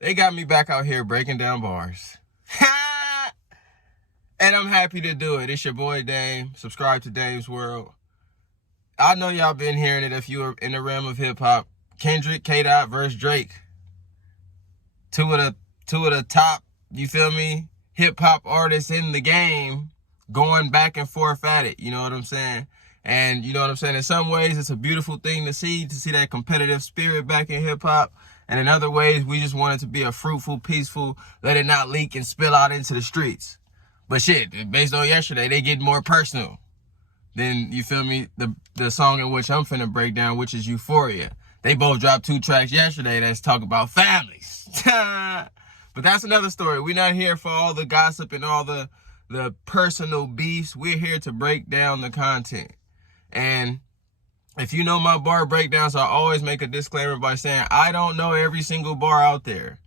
They got me back out here breaking down bars. And I'm happy to do it. It's your boy Dame. Subscribe to Dame's World. I know y'all been hearing it if you were in the realm of hip hop. Kendrick, K-Dot versus Drake. Two of the top, you feel me, hip hop artists in the game going back and forth at it. You know what I'm saying? And you know what I'm saying? In some ways, it's a beautiful thing to see that competitive spirit back in hip hop. And in other ways, we just want it to be a fruitful, peaceful, let it not leak and spill out into the streets. But shit, based on yesterday, they get more personal. Then, you feel me, the song in which I'm finna break down, which is Euphoria. They both dropped 2 tracks yesterday that's talking about families. But that's another story. We're not here for all the gossip and all the personal beefs. We're here to break down the content. And if you know my bar breakdowns, I always make a disclaimer by saying I don't know every single bar out there.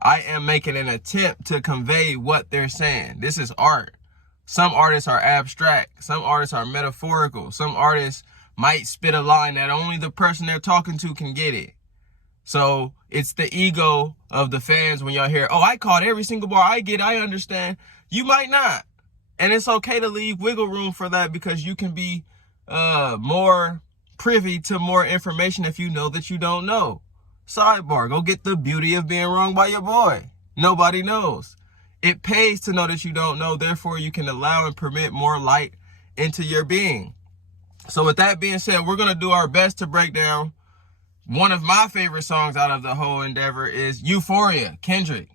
I am making an attempt to convey what they're saying. This is art. Some artists are abstract. Some artists are metaphorical. Some artists might spit a line that only the person they're talking to can get it. So it's the ego of the fans when y'all hear, oh, I caught every single bar. I understand. You might not. And it's okay to leave wiggle room for that because you can be more privy to more information if you know that you don't know. Sidebar, go get the beauty of being wrong by your boy. Nobody knows. It pays to know that you don't know. Therefore, you can allow and permit more light into your being. So with that being said, we're going to do our best to break down one of my favorite songs out of the whole endeavor is Euphoria, Kendrick.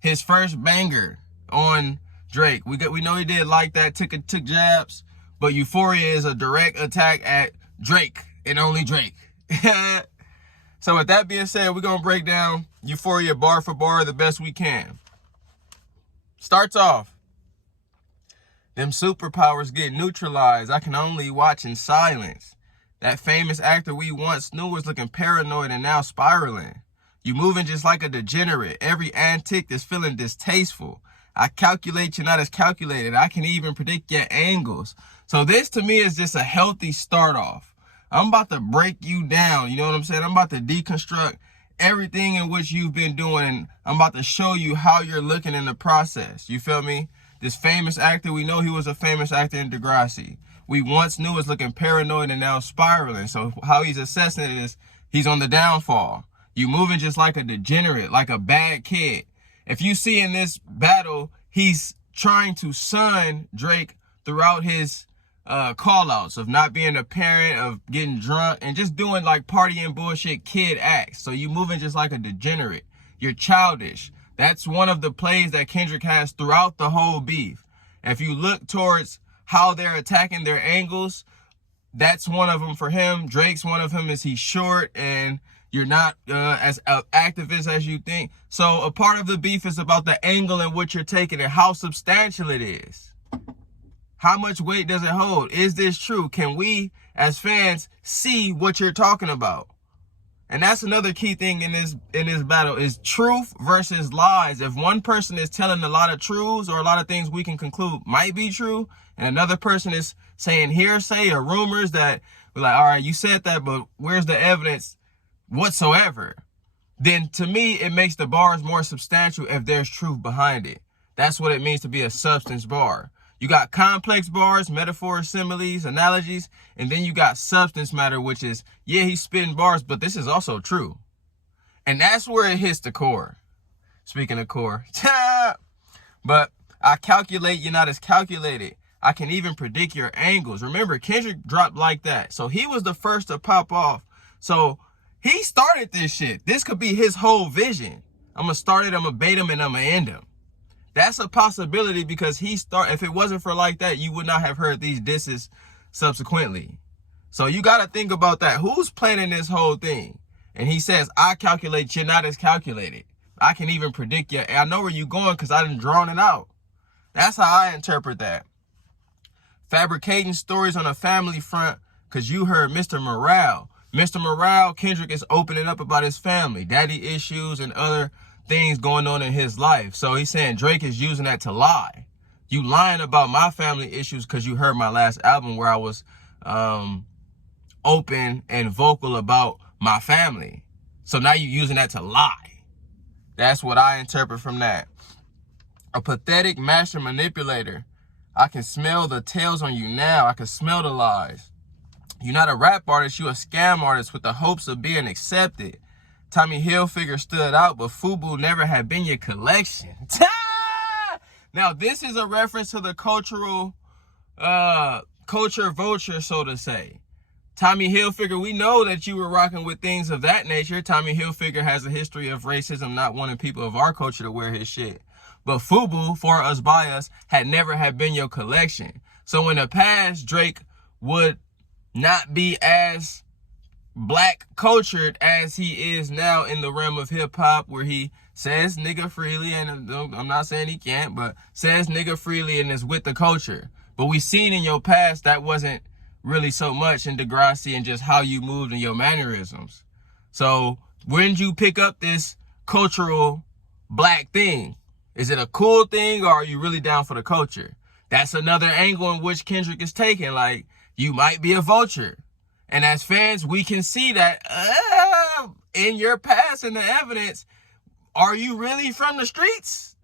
His first banger on Drake. We know he did Like That, took jabs, but Euphoria is a direct attack at Drake and only Drake. So with that being said, we're going to break down Euphoria bar for bar the best we can. Starts off. Them superpowers get neutralized. I can only watch in silence. That famous actor we once knew was looking paranoid and now spiraling. You moving just like a degenerate. Every antic is feeling distasteful. I calculate you're not as calculated. I can even predict your angles. So this to me is just a healthy start off. I'm about to break you down. You know what I'm saying? I'm about to deconstruct everything in which you've been doing. And I'm about to show you how you're looking in the process. You feel me? This famous actor, we know he was a famous actor in Degrassi. We once knew was looking paranoid and now spiraling. So how he's assessing it is he's on the downfall. You moving just like a degenerate, like a bad kid. If you see in this battle, he's trying to sun Drake throughout his call-outs of not being a parent, of getting drunk, and just doing like partying bullshit kid acts. So you moving just like a degenerate. You're childish. That's one of the plays that Kendrick has throughout the whole beef. If you look towards how they're attacking their angles, that's one of them for him. Drake's one of them is he's short and you're not as activist as you think. So a part of the beef is about the angle in which you're taking it, how substantial it is. How much weight does it hold? Is this true? Can we, as fans, see what you're talking about? And that's another key thing in this battle is truth versus lies. If one person is telling a lot of truths or a lot of things we can conclude might be true, and another person is saying hearsay or rumors that we're like, all right, you said that, but where's the evidence whatsoever? Then to me, it makes the bars more substantial if there's truth behind it. That's what it means to be a substance bar. You got complex bars, metaphors, similes, analogies, and then you got substance matter, which is, yeah, he's spitting bars, but this is also true. And that's where it hits the core. Speaking of core. But I calculate you're not as calculated. I can even predict your angles. Remember, Kendrick dropped Like That. So he was the first to pop off. So he started this shit. This could be his whole vision. I'm going to start it, I'm going to bait him, and I'm going to end him. That's a possibility because if it wasn't for Like That, you would not have heard these disses subsequently. So you got to think about that. Who's planning this whole thing? And he says, I calculate you're not as calculated. I can even predict you. I know where you're going because I done drawn it out. That's how I interpret that. Fabricating stories on a family front because you heard Mr. Morale. Mr. Morale, Kendrick is opening up about his family, daddy issues, and other things going on in his life. So he's saying Drake is using that to lie. You lying about my family issues because you heard my last album where I was open and vocal about my family. So now you're using that to lie. That's what I interpret from that. A pathetic master manipulator. I can smell the tails on you now. I can smell the lies. You're not a rap artist, you a scam artist with the hopes of being accepted. Tommy Hilfiger stood out, but FUBU never had been your collection. Now, this is a reference to the culture vulture, so to say. Tommy Hilfiger, we know that you were rocking with things of that nature. Tommy Hilfiger has a history of racism, not wanting people of our culture to wear his shit. But FUBU, for us by us, had been your collection. So in the past, Drake would not be as black cultured as he is now in the realm of hip hop, where he says nigga freely, and I'm not saying he can't, but says nigga freely and is with the culture. But we seen in your past that wasn't really so much in Degrassi and just how you moved and your mannerisms. So when did you pick up this cultural black thing? Is it a cool thing, or are you really down for the culture? That's another angle in which Kendrick is taking. Like, you might be a vulture. And as fans, we can see that in your past and the evidence. Are you really from the streets?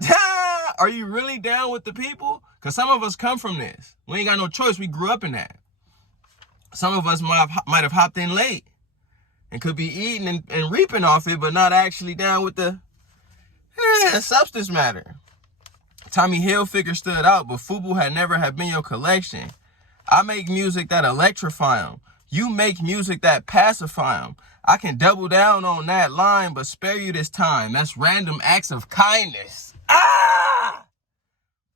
Are you really down with the people? Because some of us come from this. We ain't got no choice. We grew up in that. Some of us might have hopped in late and could be eating and reaping off it, but not actually down with the substance matter. Tommy Hilfiger stood out, but FUBU had never been your collection. I make music that electrify them. You make music that pacify them. I can double down on that line, but spare you this time. That's random acts of kindness.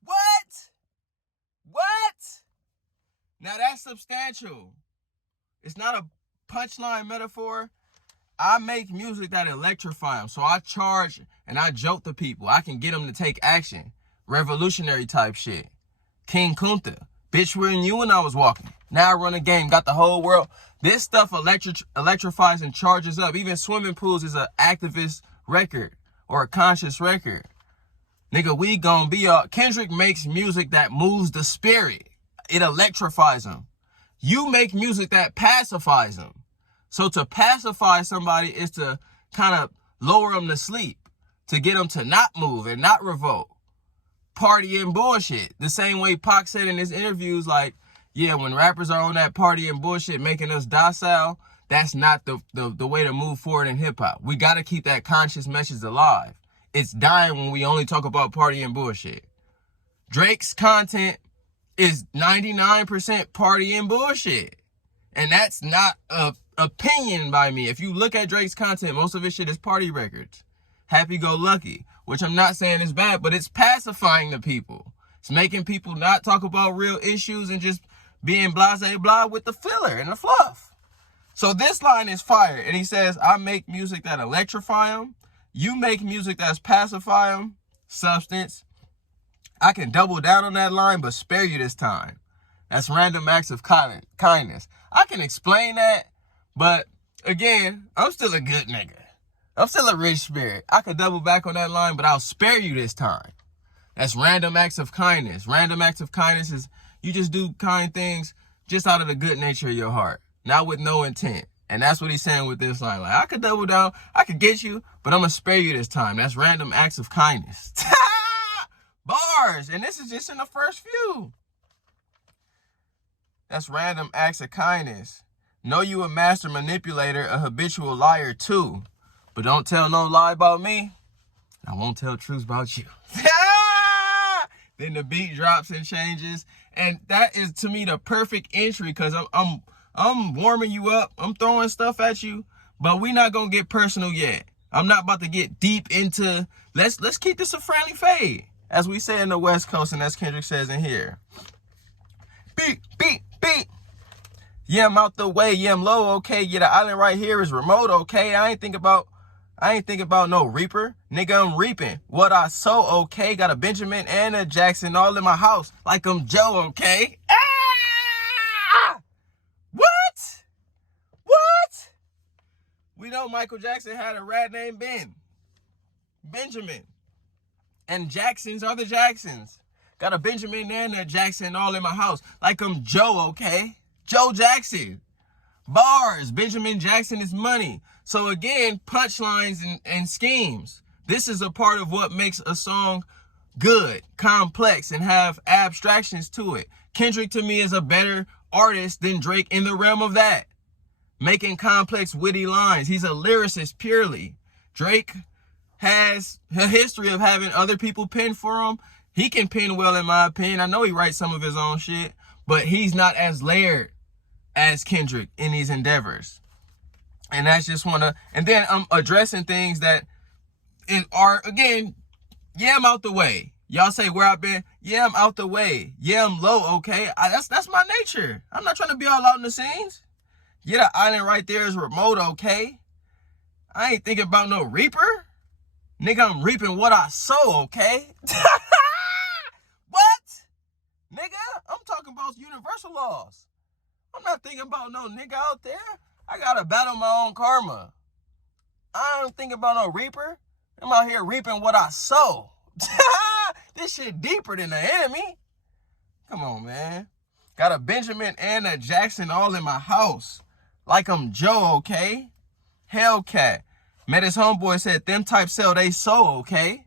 What? Now that's substantial. It's not a punchline metaphor. I make music that electrify them. So I charge and I joke the people. I can get them to take action. Revolutionary type shit. King Kunta. Bitch, where you when I was walking. Now I run a game. Got the whole world. This stuff electrifies and charges up. Even Swimming Pools is an activist record or a conscious record. Nigga, we gon' be all... Kendrick makes music that moves the spirit. It electrifies them. You make music that pacifies them. So to pacify somebody is to kind of lower them to sleep, to get them to not move and not revolt. Party and bullshit. The same way Pac said in his interviews, like, yeah, when rappers are on that party and bullshit making us docile, that's not the way to move forward in hip-hop. We got to keep that conscious message alive. It's dying when we only talk about party and bullshit. Drake's content is 99% party and bullshit. And that's not a opinion by me. If you look at Drake's content, most of his shit is party records. Happy-go-lucky, which I'm not saying is bad, but it's pacifying the people. It's making people not talk about real issues and just being blase-blah with the filler and the fluff. So this line is fire. And he says, I make music that electrify them. You make music that's pacify them. Substance. I can double down on that line, but spare you this time. That's random acts of kindness. I can explain that, but again, I'm still a good nigga. I'm still a rich spirit. I could double back on that line, but I'll spare you this time. That's random acts of kindness. Random acts of kindness is you just do kind things just out of the good nature of your heart, not with no intent. And that's what he's saying with this line. Like, I could double down, I could get you, but I'm going to spare you this time. That's random acts of kindness. Bars. And this is just in the first few. That's random acts of kindness. Know you a master manipulator, a habitual liar too. But don't tell no lie about me. I won't tell truths about you. Then the beat drops and changes. And that is, to me, the perfect entry, because I'm warming you up. I'm throwing stuff at you. But we're not going to get personal yet. I'm not about to get deep into... Let's keep this a friendly fade. As we say in the West Coast, and as Kendrick says in here. Beat. Yeah, I'm out the way. Yeah, I'm low, okay. Yeah, the island right here is remote, okay. I ain't think about no reaper. Nigga, I'm reaping what I sow, okay. Got a Benjamin and a Jackson all in my house like I'm Joe, okay. What? We know Michael Jackson had a rat named Benjamin. And Jacksons are the Jacksons. Got a Benjamin and a Jackson all in my house like I'm Joe, okay. Joe Jackson. Bars. Benjamin Jackson is money. So again, punchlines and schemes. This is a part of what makes a song good, complex, and have abstractions to it. Kendrick to me is a better artist than Drake in the realm of that. Making complex, witty lines. He's a lyricist purely. Drake has a history of having other people pen for him. He can pen well, in my opinion. I know he writes some of his own shit, but he's not as layered as Kendrick in these endeavors. And that's just and then I'm addressing things that are, again, yeah, I'm out the way. Y'all say where I've been. Yeah, I'm out the way. Yeah, I'm low, okay? That's my nature. I'm not trying to be all out in the scenes. Yeah, the island right there is remote, okay? I ain't thinking about no reaper. Nigga, I'm reaping what I sow, okay? What? Nigga, I'm talking about universal laws. I'm not thinking about no nigga out there. I gotta battle my own karma. I don't think about no reaper. I'm out here reaping what I sow. This shit deeper than the enemy. Come on, man. Got a Benjamin and a Jackson all in my house. Like I'm Joe, okay? Hellcat. Met his homeboy, said them type sell they soul, okay?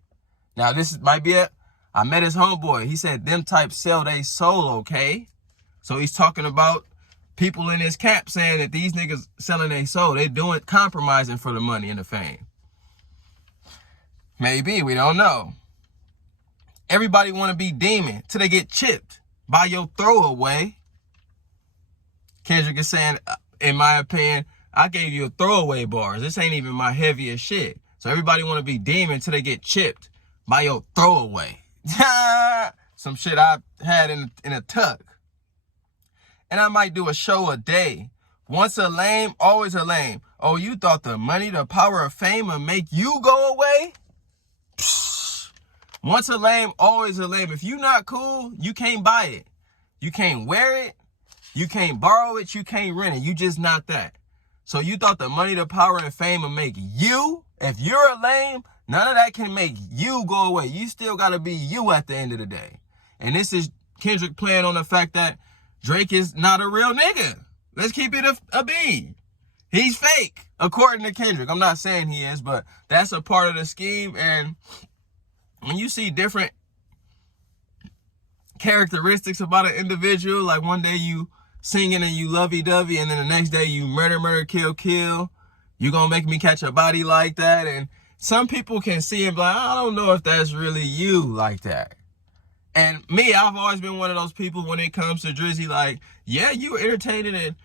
Now this might be it. I met his homeboy. He said them type sell they soul, okay? So he's talking about people in his camp saying that these niggas selling their soul. They doing compromising for the money and the fame. Maybe, we don't know. Everybody want to be demon till they get chipped by your throwaway. Kendrick is saying, in my opinion, I gave you a throwaway bars. This ain't even my heaviest shit. So everybody want to be demon till they get chipped by your throwaway. Some shit I had in a tuck. And I might do a show a day. Once a lame, always a lame. Oh, you thought the money, the power of fame would make you go away? Psh. Once a lame, always a lame. If you not cool, you can't buy it. You can't wear it. You can't borrow it. You can't rent it. You just not that. So you thought the money, the power, and fame would make you? If you're a lame, none of that can make you go away. You still got to be you at the end of the day. And this is Kendrick playing on the fact that Drake is not a real nigga. Let's keep it a bean. He's fake, according to Kendrick. I'm not saying he is, but that's a part of the scheme. And when you see different characteristics about an individual, like one day you singing and you lovey-dovey, and then the next day you murder, kill, you gonna make me catch a body like that. And some people can see and be like, I don't know if that's really you like that. And me, I've always been one of those people when it comes to Drizzy, like, yeah, you were irritated, and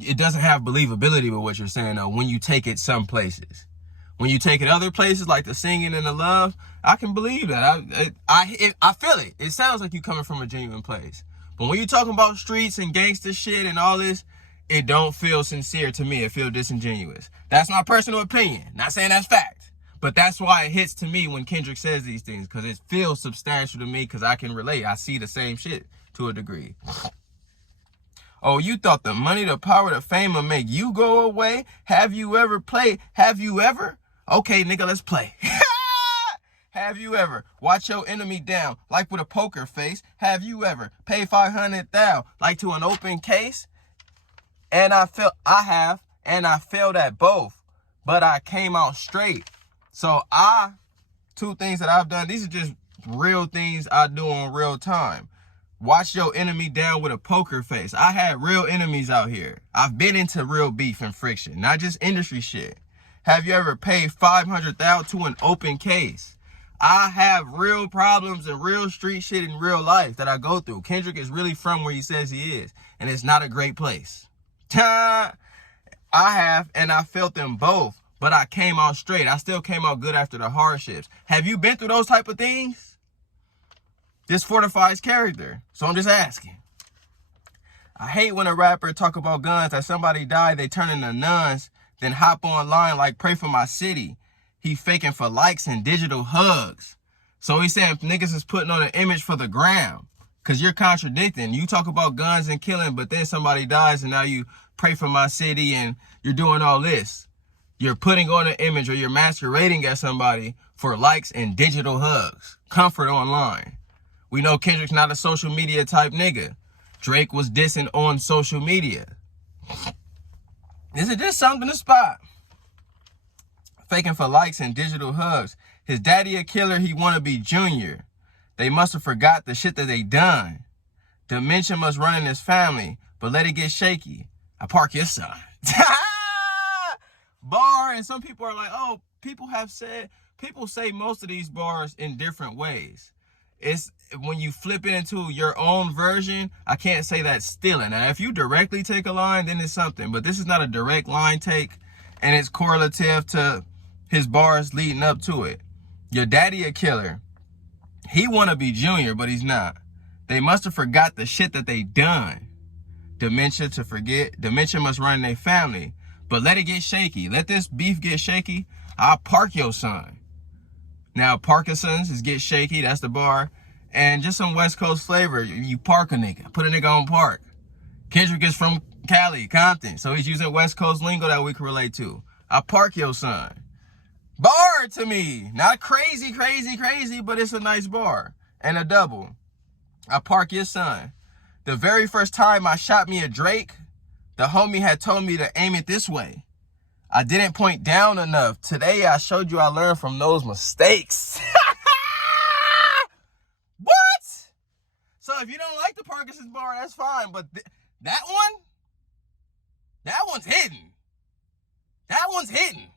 it doesn't have believability with what you're saying, though, when you take it some places. When you take it other places, like the singing and the love, I can believe that. I feel it. It sounds like you coming from a genuine place. But when you're talking about streets and gangster shit and all this, it don't feel sincere to me. It feels disingenuous. That's my personal opinion. Not saying that's fact. But that's why it hits to me when Kendrick says these things, because it feels substantial to me, because I can relate. I see the same shit to a degree. Oh, you thought the money, the power, the fame would make you go away? Have you ever played? Have you ever? Okay, nigga, let's play. Have you ever watch your enemy down like with a poker face? Have you ever paid $500,000 like to an open case? And I have, and I failed at both, but I came out straight. So two things that I've done, these are just real things I do on real time. Watch your enemy down with a poker face. I had real enemies out here. I've been into real beef and friction, not just industry shit. Have you ever paid $500,000 to an open case? I have real problems and real street shit in real life that I go through. Kendrick is really from where he says he is, and it's not a great place. I have, and I felt them both. But I came out straight. I still came out good after the hardships. Have you been through those type of things? This fortifies character. So I'm just asking. I hate when a rapper talk about guns, that somebody died, they turn into nuns, then hop online like pray for my city. He faking for likes and digital hugs. So he's saying niggas is putting on an image for the gram. Because you're contradicting. You talk about guns and killing, but then somebody dies and now you pray for my city and you're doing all this. You're putting on an image, or you're masquerading as somebody for likes and digital hugs. Comfort online. We know Kendrick's not a social media type nigga. Drake was dissing on social media. Is it just something to spot? faking for likes and digital hugs. His daddy a killer, he wanna be junior. They must have forgot the shit that they done. Dementia must run in his family, but let it get shaky. I park your son. Bar, and some people are like, oh, people say most of these bars in different ways. It's when you flip it into your own version, I can't say that's stealing. Now, if you directly take a line, then it's something, but this is not a direct line take, and it's correlative to his bars leading up to it. Your daddy a killer. He wanna be junior, but he's not. They must have forgot the shit that they done. Dementia to forget. Dementia must run in their family. But let it get shaky. Let this beef get shaky. I'll park your son. Now, Parkinson's is get shaky. That's the bar. And just some West Coast flavor. You park a nigga. Put a nigga on park. Kendrick is from Cali, Compton. So he's using West Coast lingo that we can relate to. I'll park your son. Bar to me. Not crazy, but it's a nice bar. And a double. I park your son. The very first time I shot me a Drake, the homie had told me to aim it this way. I didn't point down enough. Today I showed you I learned from those mistakes. What? So if you don't like the Parkinson's bar, that's fine. But that one's hidden. That one's hidden.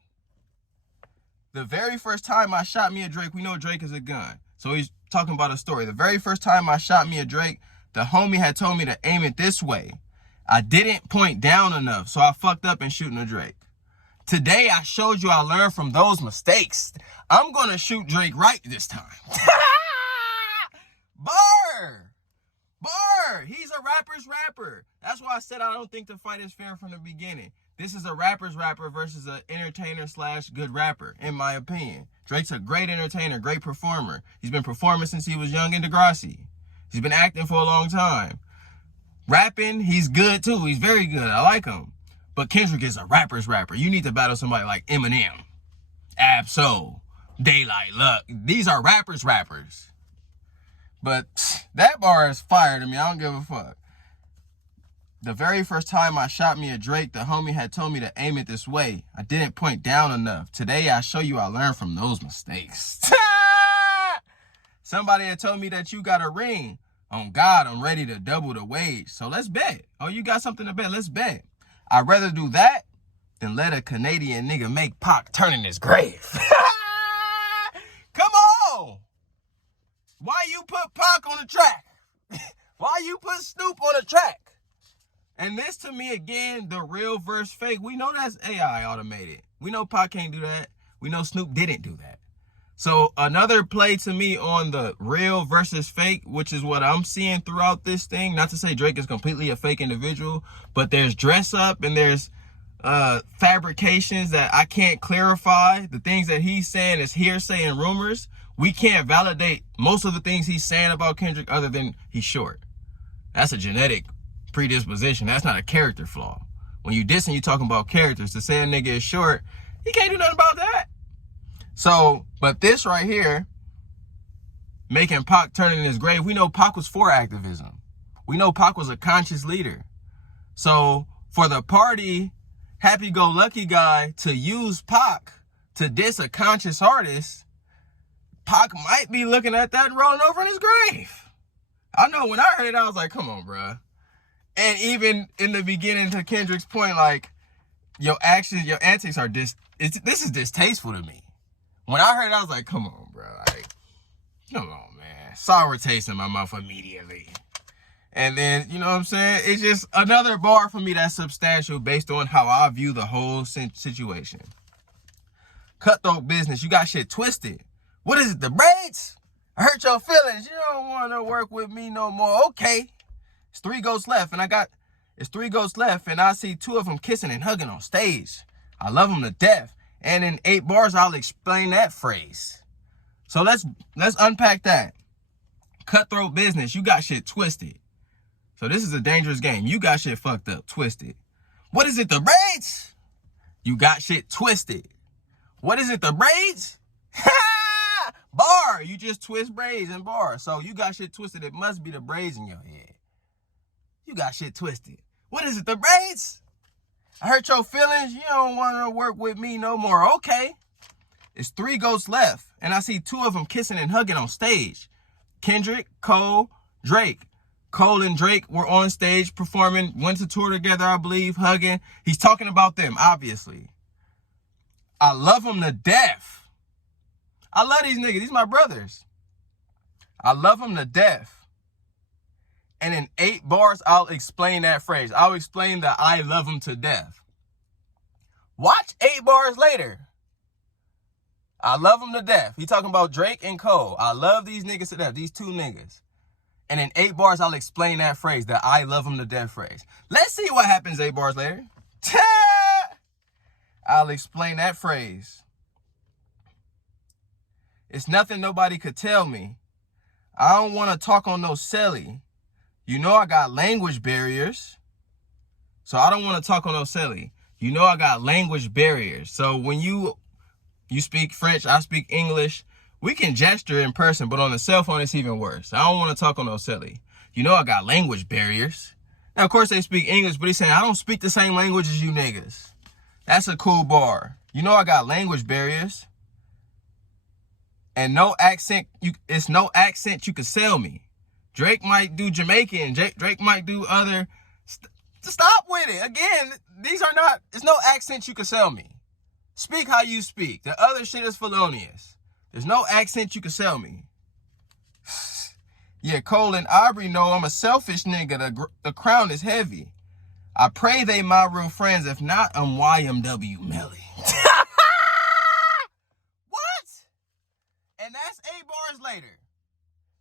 The very first time I shot me a Drake, we know Drake is a gun. So he's talking about a story. The very first time I shot me a Drake, the homie had told me to aim it this way. I didn't point down enough, so I fucked up in shooting a Drake. Today, I showed you I learned from those mistakes. I'm going to shoot Drake right this time. Bar! He's a rapper's rapper. That's why I said I don't think the fight is fair from the beginning. This is a rapper's rapper versus an entertainer / good rapper, in my opinion. Drake's a great entertainer, great performer. He's been performing since he was young in Degrassi. He's been acting for a long time. Rapping, he's good too. He's very good. I like him. But Kendrick is a rapper's rapper. You need to battle somebody like Eminem, Ab-Soul, Daylight, Luck. These are rappers. But that bar is fire to me. I don't give a fuck. The very first time I shot me a Drake, the homie had told me to aim it this way. I didn't point down enough. Today, I show you I learned from those mistakes. Somebody had told me that you got a ring. On God, I'm ready to double the wage. So let's bet. Oh, you got something to bet? Let's bet. I'd rather do that than let a Canadian nigga make Pac turn in his grave. Come on. Why you put Pac on the track? Why you put Snoop on the track? And this to me, again, the real versus fake. We know that's AI automated. We know Pac can't do that. We know Snoop didn't do that. So another play to me on the real versus fake, which is what I'm seeing throughout this thing. Not to say Drake is completely a fake individual, but there's dress up and there's fabrications that I can't clarify. The things that he's saying is hearsay and rumors. We can't validate most of the things he's saying about Kendrick other than he's short. That's a genetic predisposition. That's not a character flaw. When you dissing, you talking about characters. To say a nigga is short, he can't do nothing about that. So, but this right here, making Pac turn in his grave, we know Pac was for activism. We know Pac was a conscious leader. So, for the party, happy-go-lucky guy to use Pac to diss a conscious artist, Pac might be looking at that and rolling over in his grave. I know when I heard it, I was like, come on, bruh. And even in the beginning, to Kendrick's point, like, your actions, your antics are this is distasteful to me. When I heard it, I was like, come on, bro. Like, come on, man. Sour taste in my mouth immediately. And then, you know what I'm saying? It's just another bar for me that's substantial based on how I view the whole situation. Cutthroat business. You got shit twisted. What is it, the braids? I hurt your feelings. You don't want to work with me no more. Okay. It's 3 ghosts left, and I see 2 of them kissing and hugging on stage. I love them to death. And in 8 bars, I'll explain that phrase. So let's unpack that. Cutthroat business. You got shit twisted. So this is a dangerous game. You got shit fucked up, twisted. What is it, the braids? You got shit twisted. What is it, the braids? Bar. You just twist braids and bar. So you got shit twisted. It must be the braids in your head. You got shit twisted. What is it, the braids? I hurt your feelings. You don't want to work with me no more. Okay. It's 3 ghosts left, and I see 2 of them kissing and hugging on stage. Kendrick, Cole, Drake. Cole and Drake were on stage performing, went to tour together, I believe, hugging. He's talking about them, obviously. I love them to death. I love these niggas. These my brothers. I love them to death. And in 8 bars, I'll explain that phrase. I'll explain that I love them to death. Watch 8 bars later. I love them to death. He talking about Drake and Cole. I love these niggas to death. These 2 niggas. And in 8 bars, I'll explain that phrase, that I love them to death phrase. Let's see what happens 8 bars later. I'll explain that phrase. It's nothing nobody could tell me. I don't want to talk on no celly. You know I got language barriers. So I don't want to talk on no celly. You know I got language barriers. So when you speak French, I speak English. We can gesture in person, but on the cell phone, it's even worse. I don't want to talk on no celly. You know I got language barriers. Now, of course, they speak English, but he's saying, I don't speak the same language as you niggas. That's a cool bar. You know I got language barriers. And no accent, it's no accent you could sell me. Drake might do Jamaican. Drake might do other. Stop with it. Again, it's no accent you can sell me. Speak how you speak. The other shit is felonious. There's no accent you can sell me. Yeah, Cole and Aubrey know I'm a selfish nigga. The crown is heavy. I pray they my real friends. If not, I'm YMW Melly. What? And that's 8 bars later.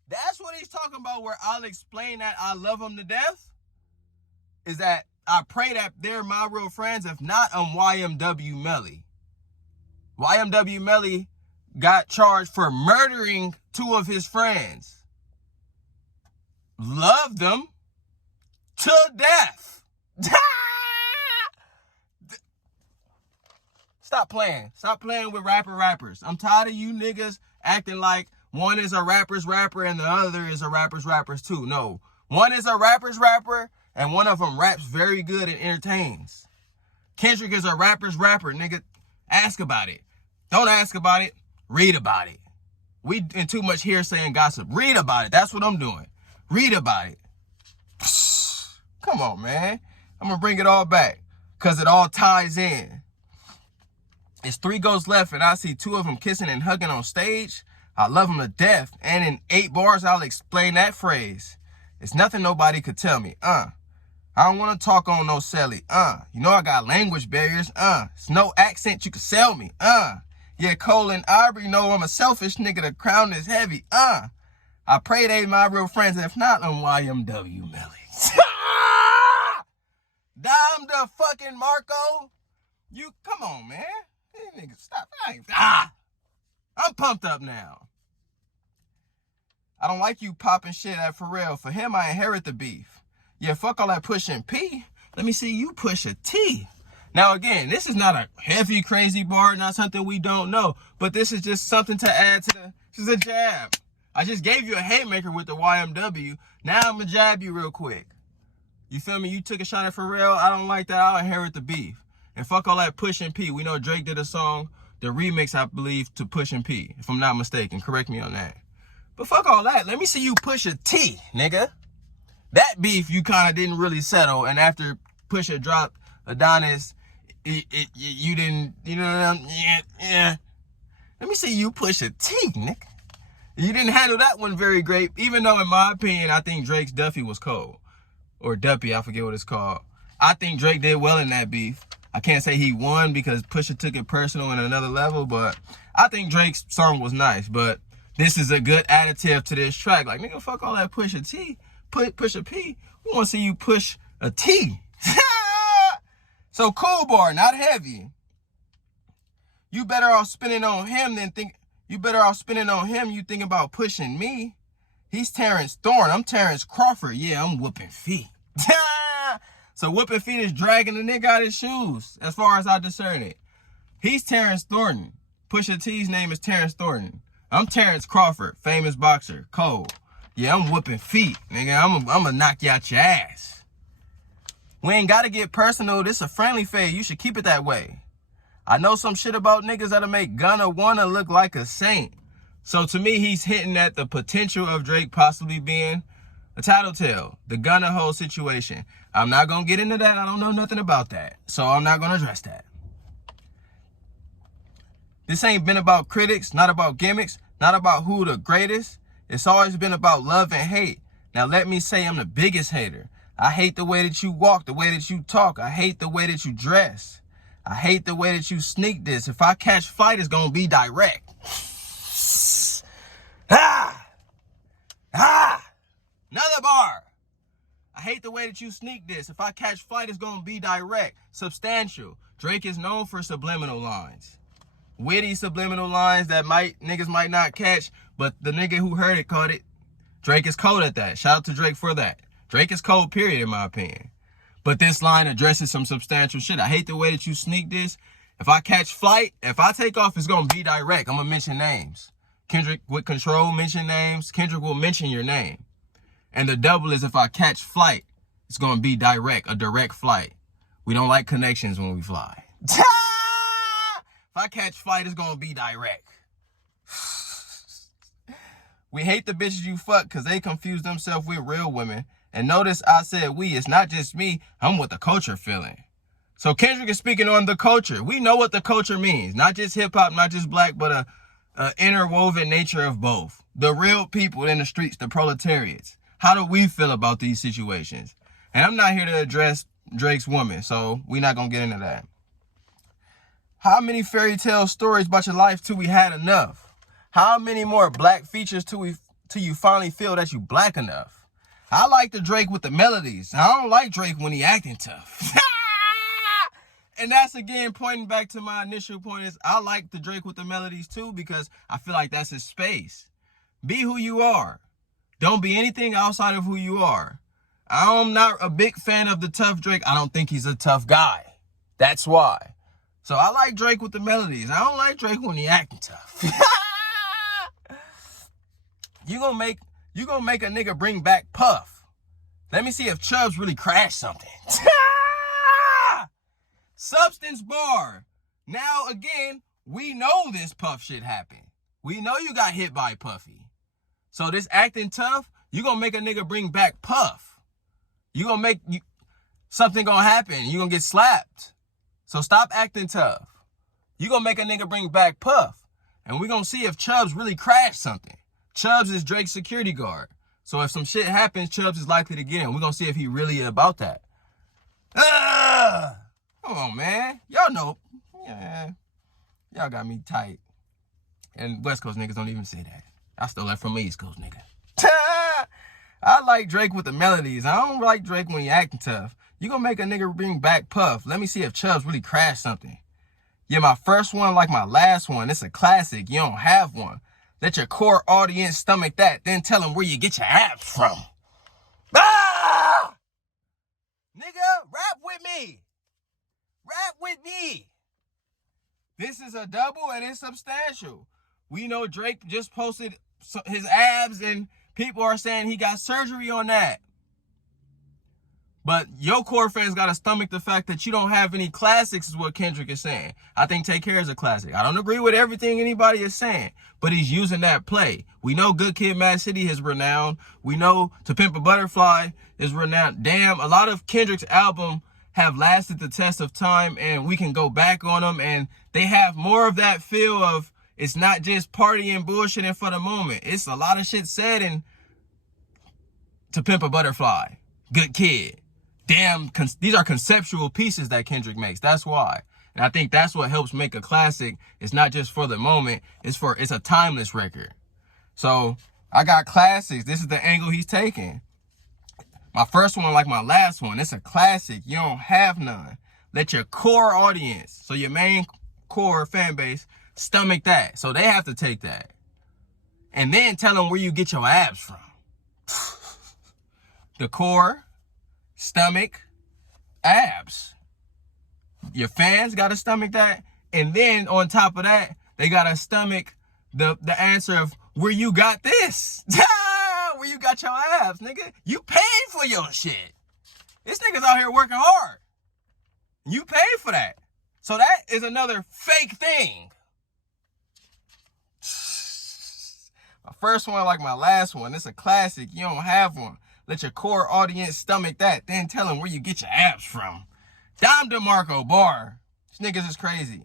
That's what he's talking about, where I'll explain that I love him to death. Is that I pray that they're my real friends. If not, I'm YMW Melly. YMW Melly got charged for murdering 2 of his friends. Loved them to death. Stop playing. Stop playing with rappers. I'm tired of you niggas acting like one is a rapper's rapper and the other is a rapper's too. No. One is a rapper's rapper and one of them raps very good and entertains. Kendrick is a rapper's rapper, nigga. Ask about it. Don't ask about it. Read about it. We in too much hearsay and gossip. Read about it. That's what I'm doing. Read about it. Come on, man. I'm going to bring it all back because it all ties in. It's 3 ghosts left and I see 2 of them kissing and hugging on stage. I love them to death. And in 8 bars, I'll explain that phrase. It's nothing nobody could tell me. I don't want to talk on no celly. You know I got language barriers. It's no accent you can sell me. Yeah, Cole and Aubrey know I'm a selfish nigga. The crown is heavy. I pray they my real friends. If not, I'm YMW Melly. Dom the fucking Marco. You, come on, man. These niggas, stop. I'm pumped up now. I don't like you popping shit at Pharrell. For him, I inherit the beef. Yeah, fuck all that pushing P. Let me see you push a T. Now, again, this is not a heavy, crazy bar, not something we don't know. But this is just something to add to this is a jab. I just gave you a haymaker with the YMW. Now I'm going to jab you real quick. You feel me? You took a shot at Pharrell. I don't like that. I'll inherit the beef. And fuck all that pushing P. We know Drake did a song, the remix, I believe, to Pushin' P, if I'm not mistaken. Correct me on that. But fuck all that. Let me see you push a T, nigga. That beef you kind of didn't really settle. And after Pusha dropped Adonis, you didn't, you know, yeah. Let me see you push a T, nigga. You didn't handle that one very great. Even though, in my opinion, I think Drake's Duffy was cold. Or Duppy, I forget what it's called. I think Drake did well in that beef. I can't say he won because Pusha took it personal in another level, but I think Drake's song was nice. But this is a good additive to this track. Like, nigga, fuck all that Pusha T. Push a P. We want to see you push a T. So cool bar, not heavy. You better off spinning on him than think. You better off spinning on him. You think about pushing me. He's Terrence Thorne. I'm Terrence Crawford. Yeah, I'm whooping feet. So whooping feet is dragging the nigga out his shoes, as far as I discern it. He's Terrence Thornton. Pusha T's name is Terrence Thornton. I'm Terrence Crawford, famous boxer, cold. Yeah, I'm whooping feet, nigga. I'm gonna knock you out your ass. We ain't gotta get personal. This is a friendly fade. You should keep it that way. I know some shit about niggas that'll make Gunna wanna look like a saint. So to me, he's hitting at the potential of Drake possibly being a tattletale, the Gunna whole situation. I'm not gonna get into that. I don't know nothing about that. So I'm not gonna address that. This ain't been about critics, not about gimmicks, not about who the greatest. It's always been about love and hate. Now let me say I'm the biggest hater. I hate the way that you walk, the way that you talk. I hate the way that you dress. I hate the way that you sneak this. If I catch flight, it's gonna be direct. Another bar. I hate the way that you sneak this. If I catch flight, it's gonna be direct, substantial. Drake is known for subliminal lines. Witty subliminal lines that niggas might not catch, but the nigga who heard it caught it. Drake is cold at that. Shout out to Drake for that. Drake is cold, period, in my opinion. But this line addresses some substantial shit. I hate the way that you sneak this. If I catch flight, if I take off, it's gonna be direct. I'm gonna mention names. Kendrick with Control, mention names. Kendrick will mention your name. And the double is if I catch flight, it's gonna be direct, a direct flight. We don't like connections when we fly. If I catch flight, it's gonna be direct. We hate the bitches you fuck because they confuse themselves with real women. And notice I said we, it's not just me, I'm with the culture feeling. So Kendrick is speaking on the culture. We know what the culture means. Not just hip hop, not just black, but a interwoven nature of both. The real people in the streets, the proletariats. How do we feel about these situations? And I'm not here to address Drake's woman, so we're not gonna get into that. How many fairy tale stories about your life till we had enough? How many more black features till you finally feel that you black enough? I like the Drake with the melodies. I don't like Drake when he acting tough. And that's again pointing back to my initial point is I like the Drake with the melodies too because I feel like that's his space. Be who you are. Don't be anything outside of who you are. I'm not a big fan of the tough Drake. I don't think he's a tough guy. That's why. So I like Drake with the melodies. I don't like Drake when he acting tough. You gonna make a nigga bring back Puff. Let me see if Chubbs really crashed something. Substance bar. Now again, we know this Puff shit happened. We know you got hit by Puffy. So this acting tough, you gonna make a nigga bring back Puff. Something gonna happen. You gonna get slapped. So stop acting tough. You gonna make a nigga bring back Puff. And we gonna see if Chubbs really crashed something. Chubbs is Drake's security guard. So if some shit happens, Chubbs is likely to get him. We're gonna see if he really about that. Come on, man. Y'all know. Yeah. Y'all got me tight. And West Coast niggas don't even say that. I stole that from East Coast nigga. I like Drake with the melodies. I don't like Drake when he acting tough. You gonna make a nigga bring back Puff. Let me see if Chubbs really crashed something. Yeah, my first one like my last one. It's a classic. You don't have one. Let your core audience stomach that. Then tell them where you get your abs from. Ah! Nigga, rap with me. Rap with me. This is a double and it's substantial. We know Drake just posted his abs and people are saying he got surgery on that. But your core fans got to stomach the fact that you don't have any classics is what Kendrick is saying. I think Take Care is a classic. I don't agree with everything anybody is saying, but he's using that play. We know Good Kid, Mad City is renowned. We know To Pimp a Butterfly is renowned. Damn, a lot of Kendrick's album have lasted the test of time and we can go back on them and they have more of that feel of it's not just partying, bullshitting for the moment. It's a lot of shit said in To Pimp a Butterfly, Good Kid. Damn, these are conceptual pieces that Kendrick makes. That's why. And I think that's what helps make a classic. It's not just for the moment. It's a timeless record. So I got classics. This is the angle he's taking. My first one, like my last one, it's a classic. You don't have none. Let your core audience, so your main core fan base, stomach that. So they have to take that. And then tell them where you get your abs from. The core, stomach, abs. Your fans got to stomach that. And then on top of that, they got to stomach the answer of where you got this. Where you got your abs, nigga. You paid for your shit. This nigga's out here working hard. You paid for that. So that is another fake thing. My first one, like my last one, it's a classic. You don't have one. Let your core audience stomach that. Then tell them where you get your abs from. Dom DeMarco bar. These niggas is crazy.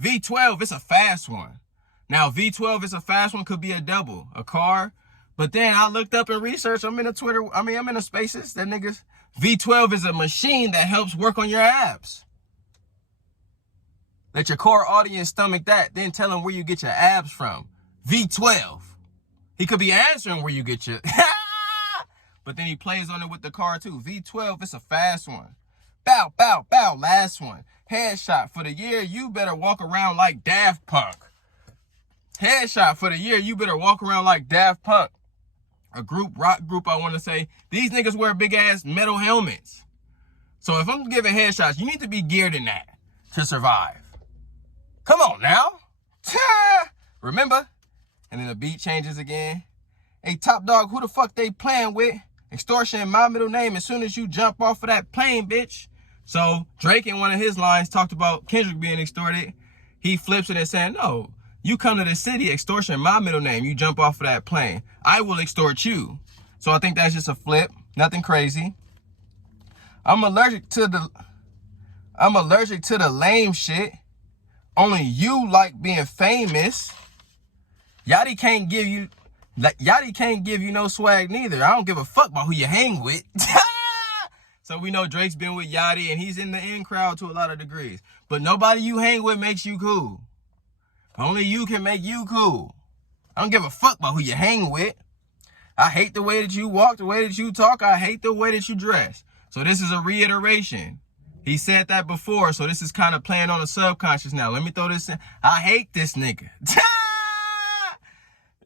V12, it's a fast one. Now, V12 is a fast one, could be a double, a car. But then I looked up and researched. I'm in the spaces that niggas. V12 is a machine that helps work on your abs. Let your core audience stomach that. Then tell them where you get your abs from. V12. He could be answering where you get your... But then he plays on it with the car too. V12, it's a fast one. Bow, bow, bow, last one. Headshot for the year, you better walk around like Daft Punk. Headshot for the year, you better walk around like Daft Punk. A rock group, I want to say. These niggas wear big ass metal helmets. So if I'm giving headshots, you need to be geared in that to survive. Come on now. Remember? And then the beat changes again. Hey, Top Dog, who the fuck they playing with? Extortion, my middle name, as soon as you jump off of that plane, bitch. So Drake in one of his lines talked about Kendrick being extorted. He flips it and saying, no, you come to the city, extortion, my middle name, you jump off of that plane. I will extort you. So I think that's just a flip. Nothing crazy. I'm allergic to the lame shit. Only you like being famous. Yachty can't give you no swag neither. I don't give a fuck about who you hang with. So we know Drake's been with Yachty and he's in the in crowd to a lot of degrees. But nobody you hang with makes you cool. Only you can make you cool. I don't give a fuck about who you hang with. I hate the way that you walk, the way that you talk. I hate the way that you dress. So this is a reiteration. He said that before, so this is kind of playing on the subconscious now. Let me throw this in. I hate this nigga.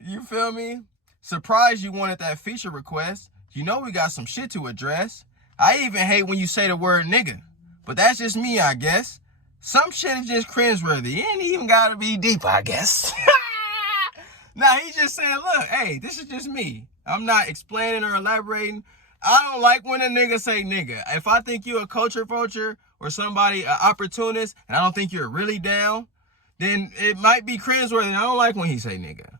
You feel me? Surprised you wanted that feature request. You know we got some shit to address. I even hate when you say the word nigga. But that's just me, I guess. Some shit is just cringeworthy. It ain't even gotta be deep, I guess. Nah, he's just saying, look, hey, this is just me. I'm not explaining or elaborating. I don't like when a nigga say nigga. If I think you a culture vulture or somebody, an opportunist, and I don't think you're really down, then it might be cringeworthy. I don't like when he say nigga.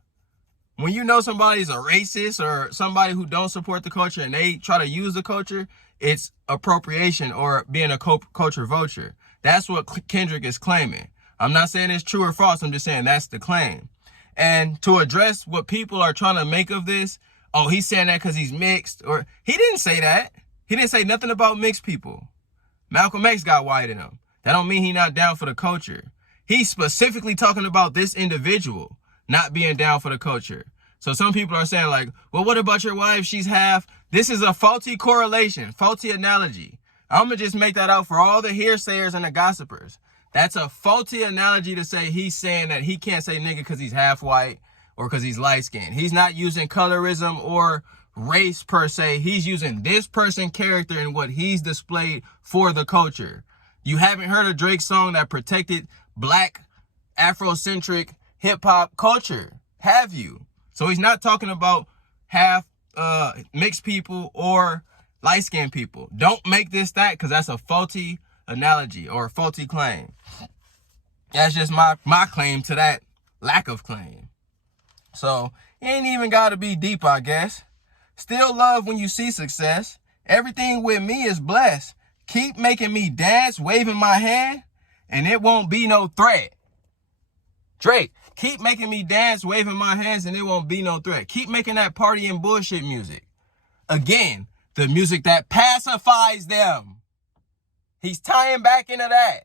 When you know somebody's a racist or somebody who don't support the culture and they try to use the culture, it's appropriation or being a culture vulture. That's what Kendrick is claiming. I'm not saying it's true or false. I'm just saying that's the claim. And to address what people are trying to make of this, oh, he's saying that because he's mixed, or he didn't say that. He didn't say nothing about mixed people. Malcolm X got white in him. That don't mean he's not down for the culture. He's specifically talking about this individual not being down for the culture. So some people are saying like, well, what about your wife? She's half. This is a faulty correlation, faulty analogy. I'm going to just make that out for all the hearsayers and the gossipers. That's a faulty analogy to say he's saying that he can't say nigga because he's half white or because he's light skinned. He's not using colorism or race per se. He's using this person character and what he's displayed for the culture. You haven't heard a Drake song that protected black Afrocentric hip hop culture, have you? So he's not talking about half mixed people or light skinned people. Don't make this that, because that's a faulty analogy or a faulty claim. That's just my claim to that lack of claim. So it ain't even got to be deep, I guess. Still love when you see success. Everything with me is blessed. Keep making me dance, waving my hand, and it won't be no threat. Drake, keep making me dance, waving my hands, and it won't be no threat. Keep making that party and bullshit music. Again, the music that pacifies them. He's tying back into that.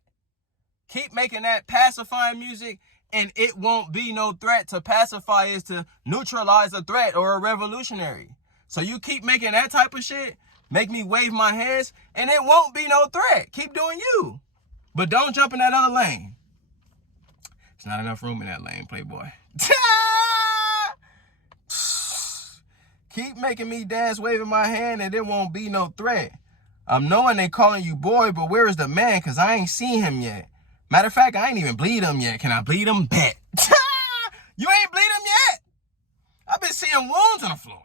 Keep making that pacifying music, and it won't be no threat. To pacify is to neutralize a threat or a revolutionary. So you keep making that type of shit, make me wave my hands, and it won't be no threat. Keep doing you. But don't jump in that other lane. There's not enough room in that lane, Playboy. Keep making me dance, waving my hand, and it won't be no threat. I'm knowing they calling you boy, but where is the man? Because I ain't seen him yet. Matter of fact, I ain't even bleed him yet. Can I bleed him? Bet. You ain't bleed him yet? I've been seeing wounds on the floor.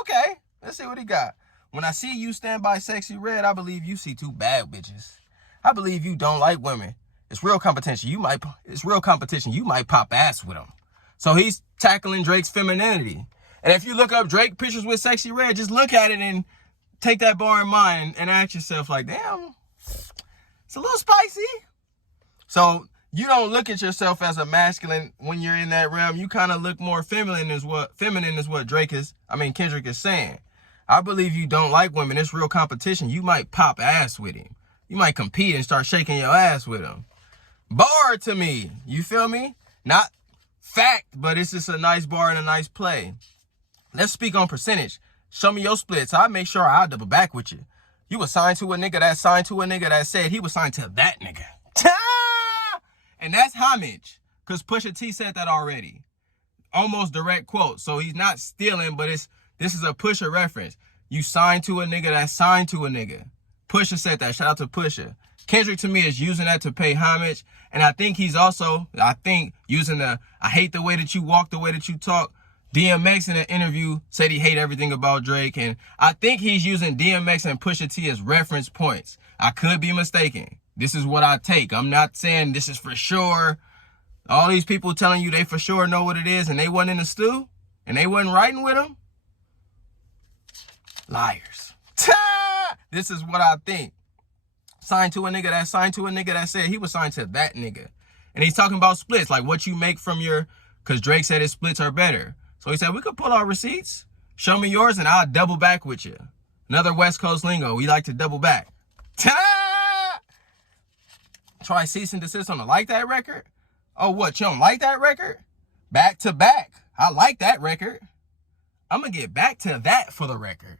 Okay, let's see what he got. When I see you stand by sexy red, I believe you see two bad bitches. I believe you don't like women. It's real competition. You might pop ass with him. So he's tackling Drake's femininity. And if you look up Drake pictures with Sexy Red, just look at it and take that bar in mind and ask yourself like, damn, it's a little spicy. So you don't look at yourself as a masculine when you're in that realm. You kind of look more feminine is what Kendrick is saying. I believe you don't like women. It's real competition. You might pop ass with him. You might compete and start shaking your ass with him. Bar to me. You feel me? Not fact, but it's just a nice bar and a nice play. Let's speak on percentage. Show me your splits. I'll make sure I'll double back with you. You was signed to a nigga that signed to a nigga that said he was signed to that nigga. And that's homage. Because Pusha T said that already. Almost direct quote. So he's not stealing, but this is a Pusha reference. You signed to a nigga that signed to a nigga. Pusha said that. Shout out to Pusha. Kendrick to me is using that to pay homage. And I think he's also, using I hate the way that you walk, the way that you talk. DMX in an interview said he hate everything about Drake. And I think he's using DMX and Pusha T as reference points. I could be mistaken. This is what I take. I'm not saying this is for sure. All these people telling you they for sure know what it is and they wasn't in the stew and they wasn't writing with them. Liars. This is what I think. Signed to a nigga that signed to a nigga that said he was signed to that nigga. And he's talking about splits, like what you make from because Drake said his splits are better. So he said, we could pull our receipts, show me yours, and I'll double back with you. Another West Coast lingo. We like to double back. Try cease and desist on the Like That record? Oh, what? You don't like that record? Back to back. I like that record. I'm going to get back to that for the record.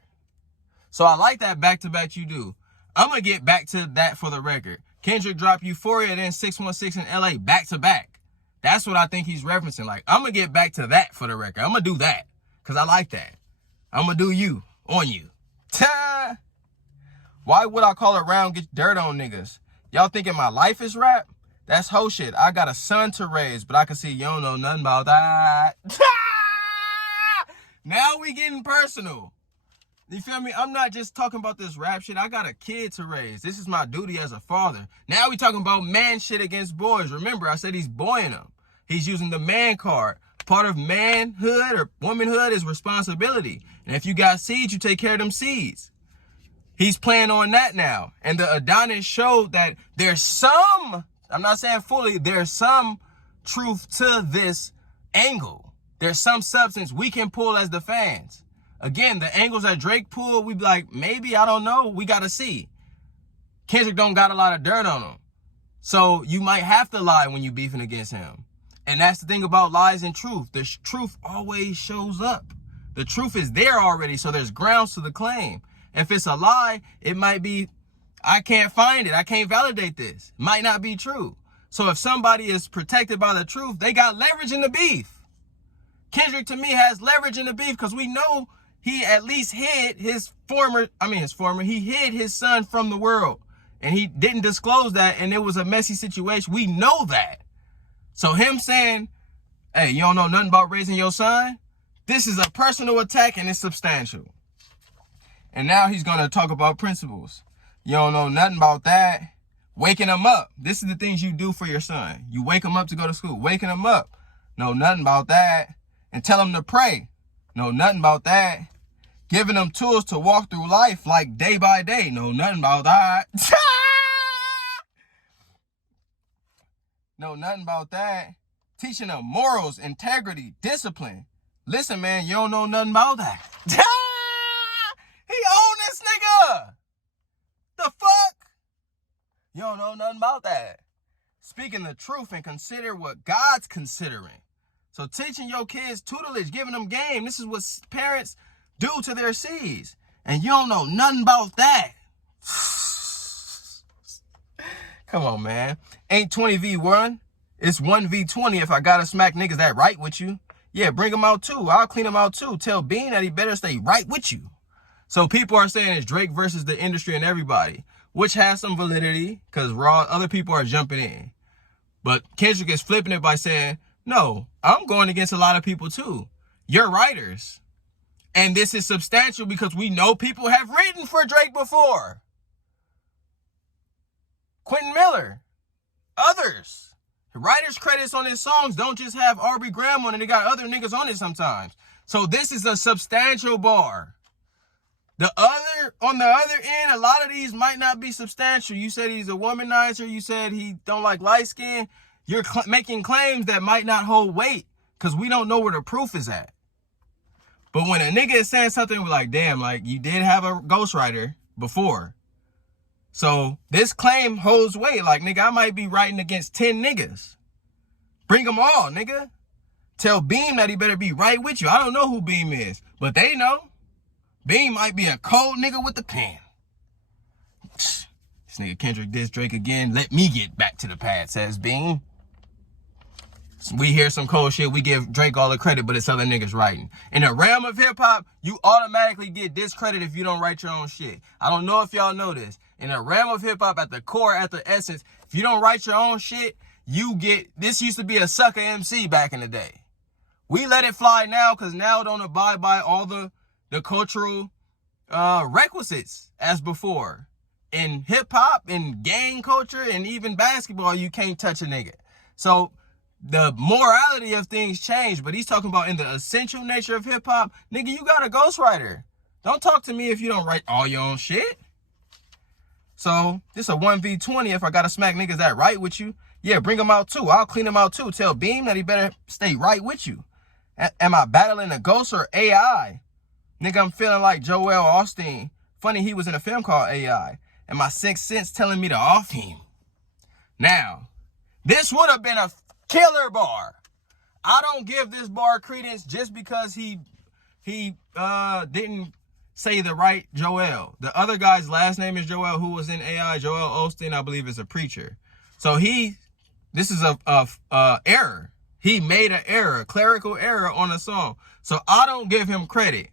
So I like that back to back you do. I'm going to get back to that for the record. Kendrick dropped Euphoria, then 616 in LA back to back. That's what I think he's referencing. Like, I'm going to get back to that for the record. I'm going to do that because I like that. I'm going to do you on you. Why would I call around get dirt on niggas? Y'all thinking my life is rap? That's whole shit. I got a son to raise, but I can see you don't know nothing about that. Now we getting personal. You feel me? I'm not just talking about this rap shit. I got a kid to raise. This is my duty as a father. Now we talking about man shit against boys. Remember, I said he's boying them. He's using the man card. Part of manhood or womanhood is responsibility. And if you got seeds, you take care of them seeds. He's playing on that now. And the Adonis showed that there's some, I'm not saying fully, there's some truth to this angle. There's some substance we can pull as the fans. Again, the angles that Drake pulled, we be like, maybe, I don't know. We got to see. Kendrick don't got a lot of dirt on him. So you might have to lie when you beefing against him. And that's the thing about lies and truth. The truth always shows up. The truth is there already, so there's grounds to the claim. If it's a lie, it might be, I can't find it. I can't validate this. Might not be true. So if somebody is protected by the truth, they got leverage in the beef. Kendrick, to me, has leverage in the beef because we know he at least hid he hid his son from the world. And he didn't disclose that, and it was a messy situation. We know that. So him saying, hey, you don't know nothing about raising your son? This is a personal attack, and it's substantial. And now he's going to talk about principles. You don't know nothing about that. Waking him up. This is the things you do for your son. You wake him up to go to school. Waking him up. Know nothing about that. And tell him to pray. Know nothing about that. Giving them tools to walk through life like day by day. Know nothing about that. Know nothing about that. Teaching them morals, integrity, discipline. Listen, man, you don't know nothing about that. He owned this nigga. The fuck? You don't know nothing about that. Speaking the truth and consider what God's considering. So teaching your kids tutelage, giving them game. This is what parents do to their seeds. And you don't know nothing about that. Come on, man. Ain't 20v1. It's 1v20 if I gotta smack niggas that right with you. Yeah, bring them out too. I'll clean them out too. Tell Bean that he better stay right with you. So people are saying it's Drake versus the industry and everybody, which has some validity because other people are jumping in. But Kendrick is flipping it by saying, no, I'm going against a lot of people too. You're writers. And this is substantial because we know people have written for Drake before. Quentin Miller, others. Writers' credits on his songs don't just have Aubrey Graham on it. They got other niggas on it sometimes. So this is a substantial bar. On the other end, a lot of these might not be substantial. You said he's a womanizer. You said he don't like light skin. You're making claims that might not hold weight because we don't know where the proof is at. But when a nigga is saying something, we're like, damn, like you did have a ghostwriter before. So this claim holds weight. Like, nigga, I might be writing against 10 niggas. Bring them all, nigga. Tell Beam that he better be right with you. I don't know who Beam is, but they know. Beam might be a cold nigga with the pen. This nigga Kendrick diss Drake again. Let me get back to the pad, says Beam. We hear some cold shit, we give Drake all the credit, but it's other niggas writing. In the realm of hip-hop, you automatically get discredit if you don't write your own shit. I don't know if y'all know this. In the realm of hip-hop, at the core, at the essence, if you don't write your own shit, you get... This used to be a sucker MC back in the day. We let it fly now because now it don't abide by all the cultural requisites as before. In hip-hop, in gang culture, and even basketball, you can't touch a nigga. So... the morality of things change, but he's talking about in the essential nature of hip-hop. Nigga, you got a ghostwriter. Don't talk to me if you don't write all your own shit. So, this a 1v20 if I gotta smack niggas that right with you. Yeah, bring them out too. I'll clean them out too. Tell Beam that he better stay right with you. Am I battling a ghost or AI? Nigga, I'm feeling like Joel Osteen. Funny, he was in a film called AI. And my sixth sense telling me to off him. Now, this would have been a killer bar. I don't give this bar credence just because he didn't say the right Joel. The other guy's last name is Joel, who was in AI. Joel Osteen, I believe, is a preacher. So this is a error. He made an error, a clerical error on a song. So I don't give him credit.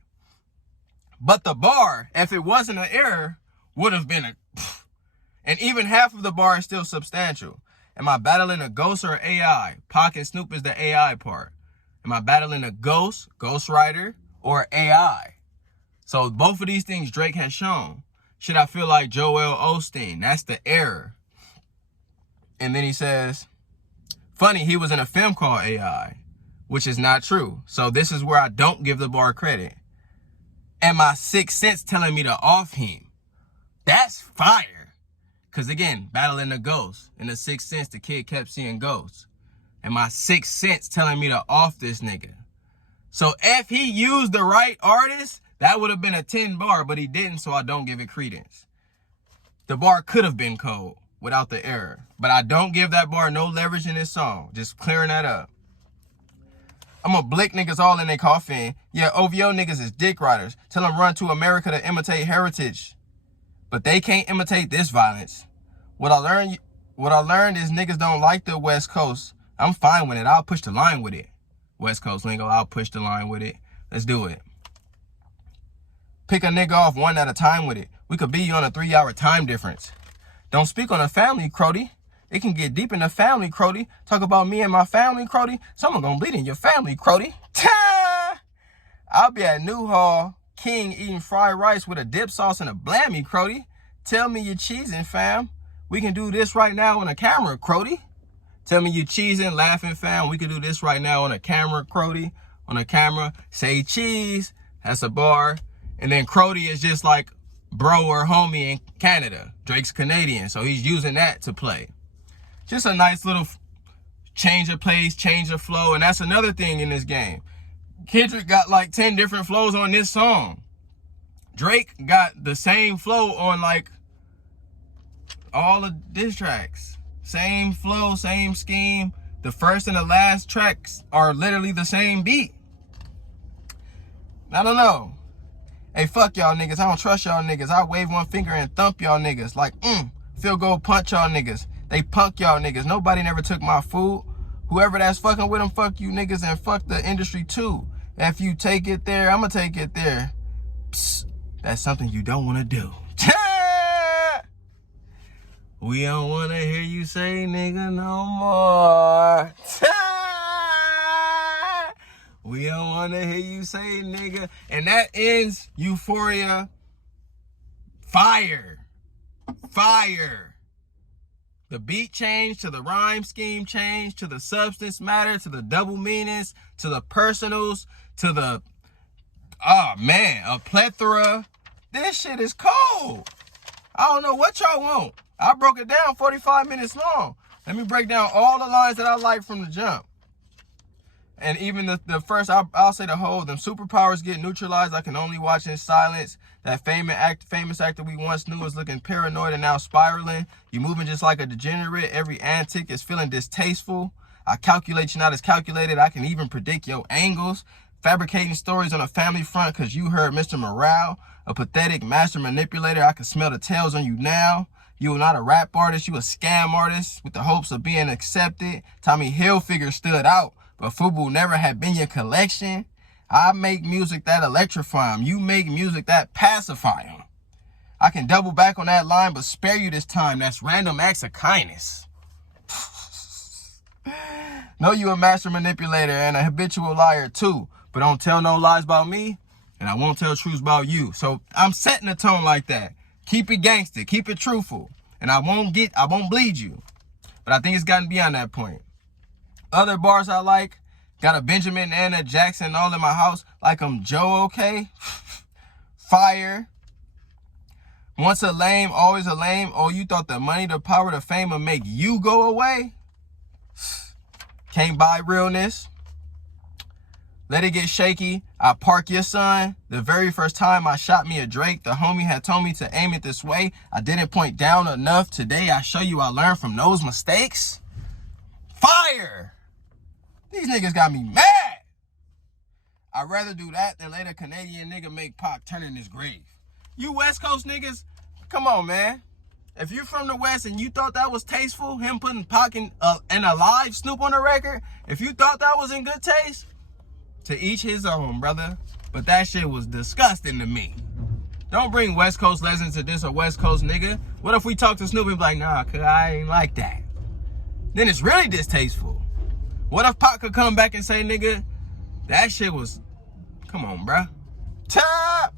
But the bar, if it wasn't an error, would have been and even half of the bar is still substantial. Am I battling a ghost or AI? Pac and Snoop is the AI part. Am I battling a ghost, ghostwriter, or AI? So both of these things Drake has shown. Should I feel like Joel Osteen? That's the error. And then he says, funny, he was in a film called AI, which is not true. So this is where I don't give the bar credit. And my sixth sense telling me to off him. That's fire. Because again, battling the ghost. In the sixth sense, the kid kept seeing ghosts. And my sixth sense telling me to off this nigga. So if he used the right artist, that would have been a 10 bar, but he didn't, so I don't give it credence. The bar could have been cold without the error. But I don't give that bar no leverage in this song. Just clearing that up. I'm gonna blick niggas all in their coffin. Yeah, OVO niggas is dick riders. Tell them run to America to imitate heritage. But they can't imitate this violence. What I learned is niggas don't like the West Coast. I'm fine with it. I'll push the line with it. West Coast lingo, I'll push the line with it. Let's do it. Pick a nigga off one at a time with it. We could be on a 3-hour time difference. Don't speak on a family, Crody. It can get deep in the family, Crody. Talk about me and my family, Crody. Someone gonna bleed in your family, Crody. I'll be at Newhall King eating fried rice with a dip sauce and a blammy, Crody. Tell me you're cheesing, fam. We can do this right now on a camera, Crody. Tell me you're cheesing, laughing, fam. We can do this right now on a camera, Crody. On a camera. Say cheese. That's a bar. And then Crody is just like bro or homie in Canada. Drake's Canadian, so he's using that to play. Just a nice little change of pace, change of flow. And that's another thing in this game. Kendrick got like 10 different flows on this song. Drake got the same flow on like all the diss tracks. Same flow, same scheme. The first and the last tracks are literally the same beat. I don't know. Hey, fuck y'all niggas. I don't trust y'all niggas. I wave one finger and thump y'all niggas. Like, field goal punch y'all niggas. They punk y'all niggas. Nobody never took my food. Whoever that's fucking with them, fuck you niggas and fuck the industry too. If you take it there, I'ma take it there. Psst, that's something you don't want to do. We don't want to hear you say nigga no more. We don't want to hear you say nigga. And that ends Euphoria. Fire. Fire. The beat change, to the rhyme scheme change, to the substance matter, to the double meanings, to the personals, to the, a plethora. This shit is cold. I don't know what y'all want. I broke it down 45 minutes long. Let me break down all the lines that I like from the jump. And even the first, I'll say the whole, them superpowers get neutralized. I can only watch in silence. That famous actor we once knew is looking paranoid and now spiraling. You moving just like a degenerate. Every antic is feeling distasteful. I calculate you not as calculated. I can even predict your angles. Fabricating stories on a family front because you heard Mr. Morale. A pathetic master manipulator. I can smell the tails on you now. You are not a rap artist. You a scam artist with the hopes of being accepted. Tommy Hilfiger stood out, but FUBU never had been your collection. I make music that electrify them. You make music that pacify them. I can double back on that line, but spare you this time. That's random acts of kindness. Know you a master manipulator and a habitual liar too, but don't tell no lies about me, and I won't tell truths about you. So I'm setting a tone like that. Keep it gangster, keep it truthful, and I won't bleed you. But I think it's gotten beyond that point. Other bars I like, got a Benjamin and a Jackson all in my house, like I'm Joe, okay? Fire. Once a lame, always a lame. Oh, you thought the money, the power, the fame would make you go away? Can't buy realness. Let it get shaky. I park your son. The very first time I shot me a Drake, the homie had told me to aim it this way. I didn't point down enough. Today I show you I learned from those mistakes. Fire. These niggas got me mad. I'd rather do that than let a Canadian nigga make Pac turn in his grave. You West Coast niggas, come on, man. If you're from the West and you thought that was tasteful, him putting Pac and a live Snoop on the record, if you thought that was in good taste, to each his own, brother. But that shit was disgusting to me. Don't bring West Coast legends to this a West Coast nigga. What if we talk to Snoop and be like, nah, cuz I ain't like that. Then it's really distasteful. What if Pac could come back and say, nigga, that shit was, come on, bruh. Tap!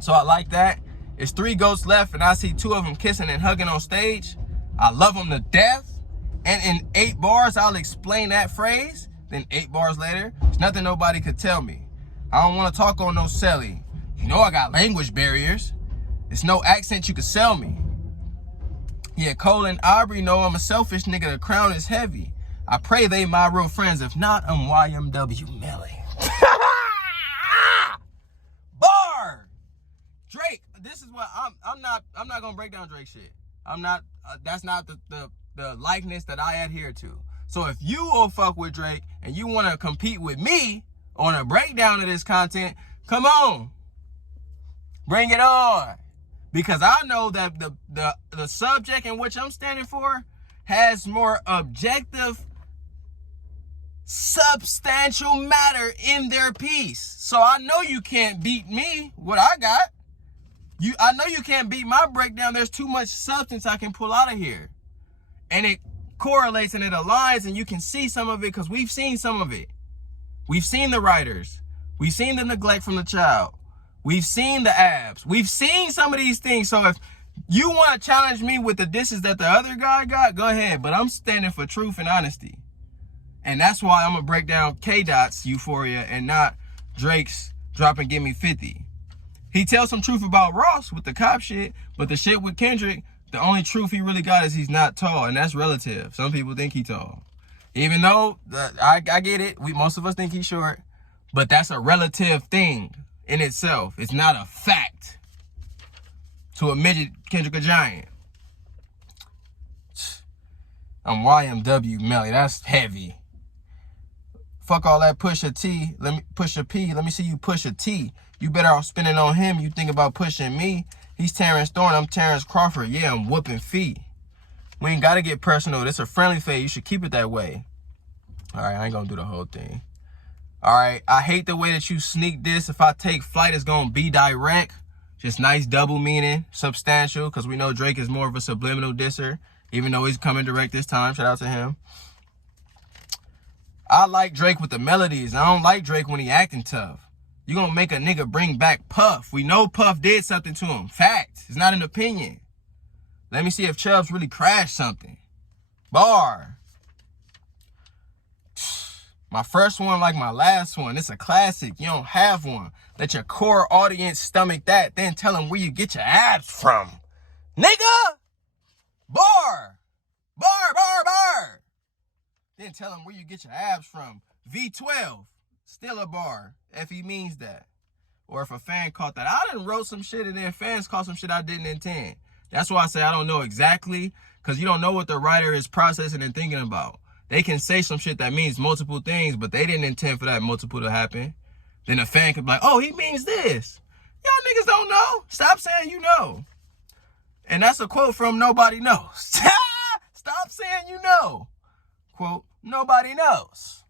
So I like that. It's 3 goats left and I see 2 of them kissing and hugging on stage. I love them to death. And in 8 bars, I'll explain that phrase. Then 8 bars later, there's nothing nobody could tell me. I don't want to talk on no celly. You know I got language barriers. It's no accent you could sell me. Yeah, Cole and Aubrey know I'm a selfish nigga. The crown is heavy. I pray they my real friends. If not, I'm YMW Melly. Bar! Drake, this is what I'm not gonna break down Drake shit. I'm not, that's not the likeness that I adhere to. So if you will fuck with Drake and you want to compete with me on a breakdown of this content, come on. Bring it on. Because I know that the subject in which I'm standing for has more objective, substantial matter in their piece. So I know you can't beat me, what I got. I know you can't beat my breakdown. There's too much substance I can pull out of here. And it correlates and it aligns, and you can see some of it because we've seen some of it. We've seen the writers. We've seen the neglect from the child. We've seen the abs. We've seen some of these things. So if you want to challenge me with the disses that the other guy got, go ahead. But I'm standing for truth and honesty. And that's why I'm going to break down K-Dot's Euphoria and not Drake's Drop and Give Me 50. He tells some truth about Ross with the cop shit, but the shit with Kendrick, the only truth he really got is he's not tall, and that's relative. Some people think he's tall. Even though, I get it, most of us think he's short, but that's a relative thing in itself. It's not a fact. To a midget, Kendrick a giant. I'm YMW Melly, that's heavy. Fuck all that push a T, let me push a P, let me see you push a T. You better off spinning on him, you think about pushing me. He's Terrence Thorne, I'm Terrence Crawford. Yeah, I'm whooping feet. We ain't gotta get personal. It's a friendly fade. You should keep it that way. All right, I ain't gonna do the whole thing. All right, I hate the way that you sneak this. If I take flight, it's gonna be direct. Just nice double meaning, substantial, because we know Drake is more of a subliminal disser, even though he's coming direct this time. Shout out to him. I like Drake with the melodies. I don't like Drake when he acting tough. You gonna make a nigga bring back Puff. We know Puff did something to him. Fact. It's not an opinion. Let me see if Chubbs really crashed something. Bar. My first one like my last one. It's a classic. You don't have one. Let your core audience stomach that. Then tell them where you get your abs from. Nigga! Bar! Bar! Then tell him where you get your abs from. V12. Still a bar. If he means that. Or if a fan caught that. I done wrote some shit and then fans caught some shit I didn't intend. That's why I say I don't know exactly. Because you don't know what the writer is processing and thinking about. They can say some shit that means multiple things, but they didn't intend for that multiple to happen. Then a fan could be like, oh, he means this. Y'all niggas don't know. Stop saying you know. And that's a quote from Nobody Knows. Stop saying you know. Quote, nobody knows.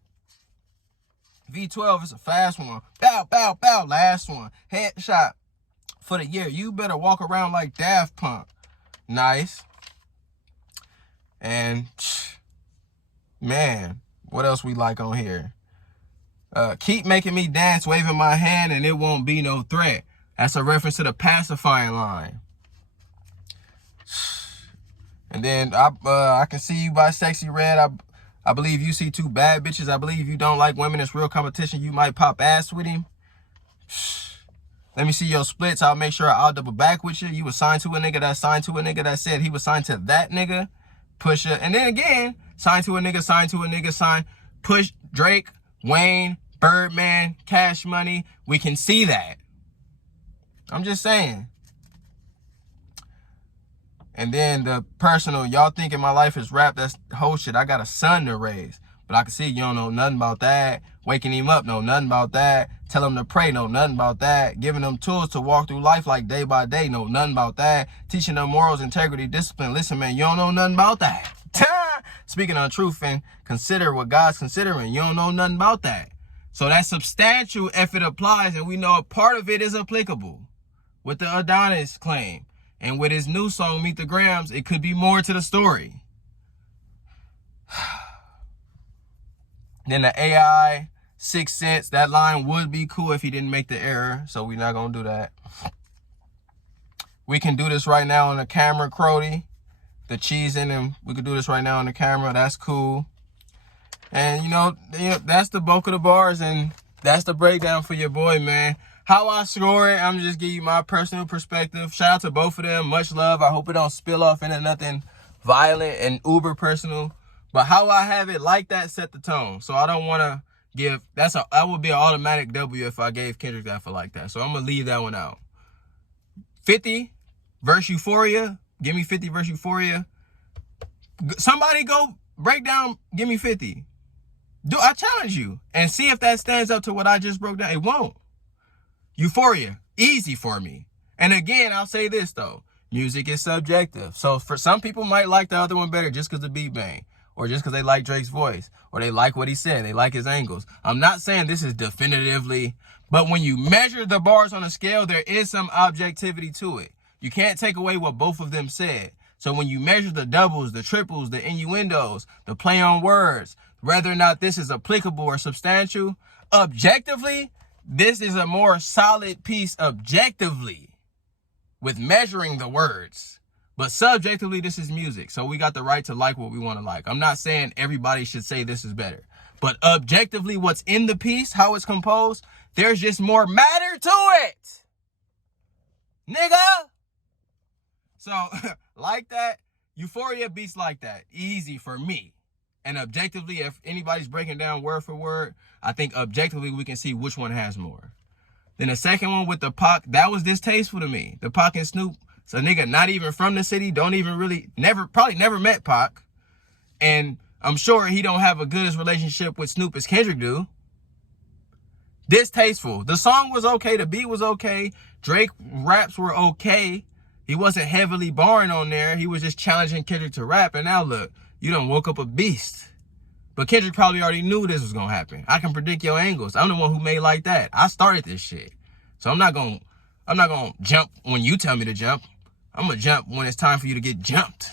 V12 is a fast one. Bow. Last one. Headshot for the year. You better walk around like Daft Punk. Nice. And... man, what else we like on here? Keep making me dance, waving my hand, and it won't be no threat. That's a reference to the pacifying line. And then I can see you by Sexy Red. I believe you see two bad bitches. I believe you don't like women. It's real competition. You might pop ass with him. Let me see your splits. I'll make sure I'll double back with you. You was signed to a nigga that signed to a nigga that said he was signed to that nigga. Pusha. And then again, signed to a nigga, Push, Drake, Wayne, Birdman, Cash Money. We can see that. I'm just saying. And then the personal, y'all thinking my life is rap, that's whole shit. I got a son to raise. But I can see you don't know nothing about that. Waking him up, know nothing about that. Tell him to pray, know nothing about that. Giving them tools to walk through life like day by day, know nothing about that. Teaching them morals, integrity, discipline. Listen, man, you don't know nothing about that. Speaking of truth and consider what God's considering, you don't know nothing about that. So that's substantial if it applies, and we know a part of it is applicable with the Adonis claim. And with his new song, Meet the Grams, it could be more to the story. Then the AI, 6 cents, that line would be cool if he didn't make the error. So we're not going to do that. We can do this right now on the camera, Crody. The cheese in him. We could do this right now on the camera. That's cool. And, you know, that's the bulk of the bars. And that's the breakdown for your boy, man. How I score it, I'm just giving you my personal perspective. Shout out to both of them. Much love. I hope it don't spill off into nothing violent and uber personal. But how I have it like that set the tone. So I don't want to give... that would be an automatic W if I gave Kendrick that for like that. So I'm going to leave that one out. 50 versus Euphoria. Give me 50 versus Euphoria. Somebody go break down, give me 50. I challenge you. And see if that stands up to what I just broke down. It won't. Euphoria, easy for me. And again, I'll say this though. Music is subjective. So for some people might like the other one better just because the beat bang. Or just because they like Drake's voice. Or they like what he said. They like his angles. I'm not saying this is definitively. But when you measure the bars on a scale, there is some objectivity to it. You can't take away what both of them said. So when you measure the doubles, the triples, the innuendos, the play on words, whether or not this is applicable or substantial, objectively, this is a more solid piece objectively with measuring the words. But subjectively, this is music. So we got the right to like what we want to like. I'm not saying everybody should say this is better. But objectively, what's in the piece, how it's composed, there's just more matter to it. Nigga. So, like that, Euphoria beats like that. Easy for me. And objectively, if anybody's breaking down word for word, I think objectively we can see which one has more. Then the second one with the Pac, that was distasteful to me. The Pac and Snoop. So nigga not even from the city, don't even really, probably never met Pac. And I'm sure he don't have a good relationship with Snoop as Kendrick do. Distasteful. The song was okay. The beat was okay. Drake raps were okay. He wasn't heavily barring on there. He was just challenging Kendrick to rap. And now look, you done woke up a beast. But Kendrick probably already knew this was going to happen. I can predict your angles. I'm the one who made like that. I started this shit. So I'm not going to jump when you tell me to jump. I'm going to jump when it's time for you to get jumped.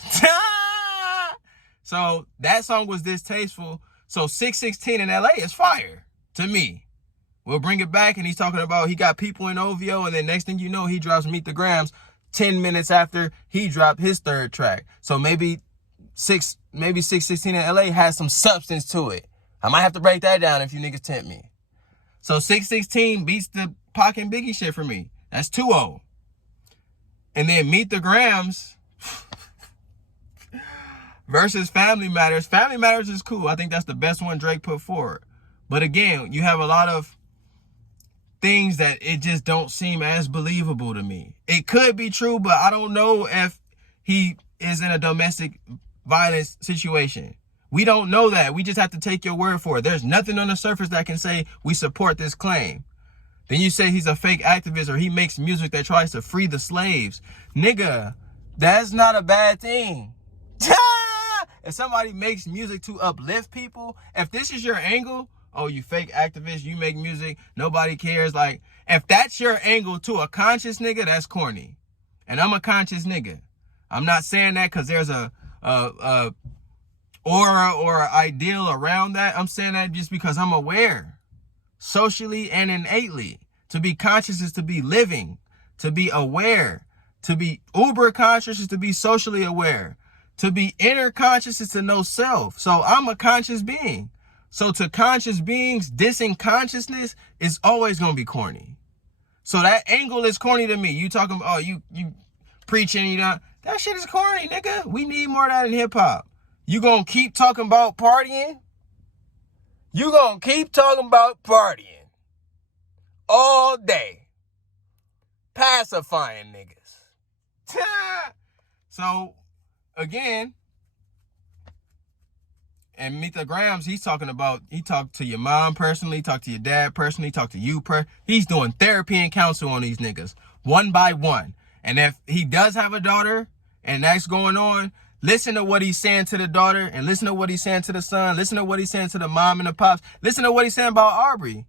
So that song was distasteful. So 616 in LA is fire to me. We'll bring it back and he's talking about he got people in OVO and then next thing you know, he drops Meet the Grams. 10 minutes after he dropped his third track. So maybe 616 in LA has some substance to it. I might have to break that down if you niggas tempt me. So 616 beats the Pac and Biggie shit for me. That's 2-0. And then Meet the Grams versus Family Matters. Family Matters is cool. I think that's the best one Drake put forward. But again, you have a lot of things that it just don't seem as believable to me. It could be true, but I don't know if he is in a domestic violence situation. We don't know that. We just have to take your word for it. There's nothing on the surface that can say we support this claim. Then you say he's a fake activist or he makes music that tries to free the slaves. Nigga, that's not a bad thing. If somebody makes music to uplift people, if this is your angle, oh, you fake activist, you make music, nobody cares. Like, if that's your angle to a conscious nigga, that's corny. And I'm a conscious nigga. I'm not saying that because there's a aura or ideal around that. I'm saying that just because I'm aware, socially and innately. To be conscious is to be living, to be aware, to be uber conscious is to be socially aware, to be inner conscious is to know self. So I'm a conscious being. So to conscious beings, dissing consciousness is always going to be corny. So that angle is corny to me. You talking, oh, you preaching, you know, that shit is corny, nigga. We need more of that in hip hop. You gonna keep talking about partying? You gonna keep talking about partying all day. Pacifying niggas. So, again, and Meet the Grams, he talked to your mom personally, he talked to your dad personally, he talked to you he's doing therapy and counsel on these niggas, one by one. And if he does have a daughter, and that's going on, listen to what he's saying to the daughter, and listen to what he's saying to the son, listen to what he's saying to the mom and the pops, listen to what he's saying about Aubrey.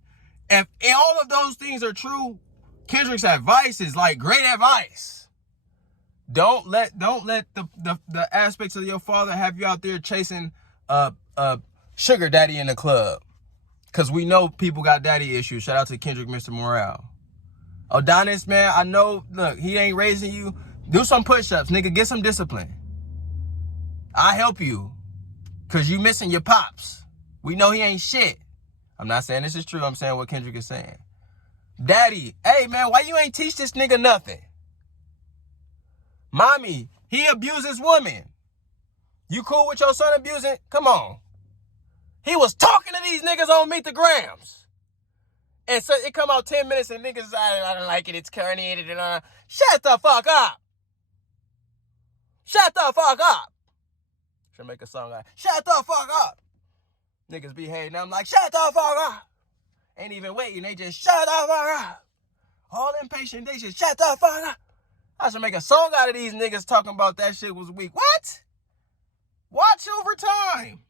If all of those things are true, Kendrick's advice is like great advice. Don't let the aspects of your father have you out there chasing sugar daddy in the club. Cause we know people got daddy issues. Shout out to Kendrick, Mr. Morale. Adonis, man, I know, look, he ain't raising you. Do some push-ups, nigga, get some discipline. I help you. Cause you missing your pops. We know he ain't shit. I'm not saying this is true, I'm saying what Kendrick is saying. Daddy, hey man, why you ain't teach this nigga nothing? Mommy, he abuses women. You cool with your son abusing? Come on. He was talking to these niggas on Meet the Grams. And so it come out 10 minutes and niggas, I don't like it, it's corny. Shut the fuck up. Shut the fuck up. Should make a song like, shut the fuck up. Niggas be hating. I'm like, shut the fuck up. Ain't even waiting. They just shut the fuck up. All impatient. They just shut the fuck up. I should make a song out of these niggas talking about that shit was weak. What? Watch over time.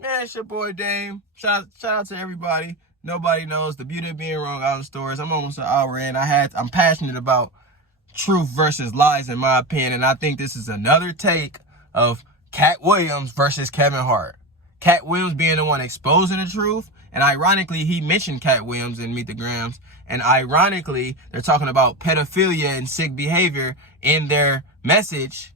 Man, it's your boy Dame. Shout out to everybody. Nobody knows the beauty of being wrong out of stories. I'm almost an hour in. I'm passionate about truth versus lies in my opinion. And I think this is another take of Cat Williams versus Kevin Hart. Cat Williams being the one exposing the truth. And ironically, he mentioned Cat Williams in Meet the Grams. And ironically, they're talking about pedophilia and sick behavior in their message.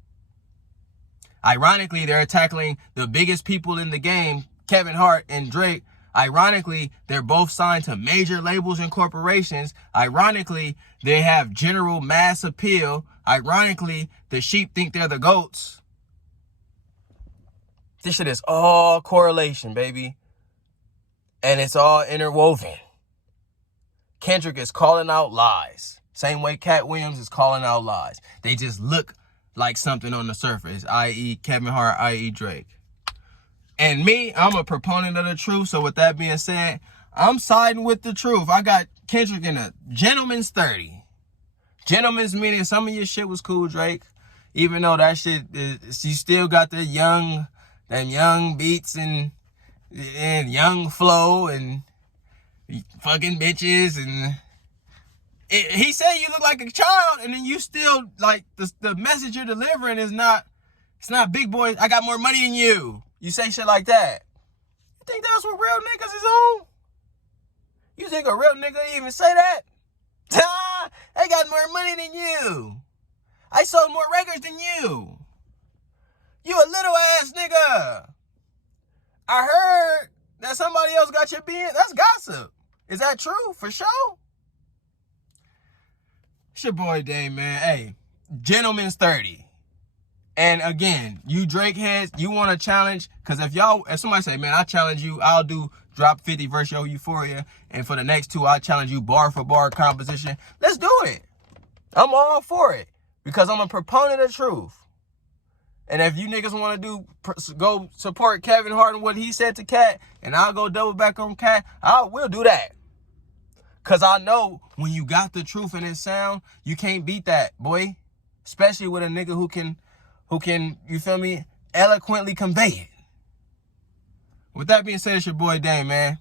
Ironically, they're tackling the biggest people in the game, Kevin Hart and Drake. Ironically, they're both signed to major labels and corporations. Ironically, they have general mass appeal. Ironically, the sheep think they're the goats. This shit is all correlation, baby. And it's all interwoven. Kendrick is calling out lies. Same way Cat Williams is calling out lies. They just look like something on the surface, i.e. Kevin Hart, i.e. Drake. And me, I'm a proponent of the truth. So with that being said, I'm siding with the truth. I got Kendrick in a gentleman's 30. Gentleman's meaning some of your shit was cool, Drake. Even though that shit, you still got the young beats and young flow and fucking bitches. And he said you look like a child, and then you still, like, the message you're delivering is not, it's not big boy, I got more money than you. You say shit like that. You think that's what real niggas is on? You think a real nigga even say that? They got got more money than you. I sold more records than you. You a little ass nigga. I heard that somebody else got your being. That's gossip. Is that true? For sure? It's your boy Dame, man. Hey, Gentleman's 30. And again, you Drake heads, you want to challenge, because if somebody say, man, I challenge you, I'll do drop 50 versus your Euphoria, and for the next two, I'll challenge you bar for bar composition. Let's do it. I'm all for it, because I'm a proponent of truth. And if you niggas want to go support Kevin Hart and what he said to Cat, and I'll go double back on Cat, I will do that. Because I know when you got the truth in his sound, you can't beat that, boy. Especially with a nigga who can, you feel me, eloquently convey it. With that being said, it's your boy Dame, man.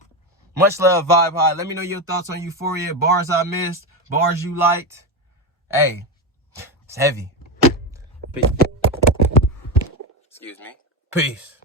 Much love, vibe high. Let me know your thoughts on Euphoria, bars I missed, bars you liked. Hey, it's heavy. Peace. Excuse me. Peace.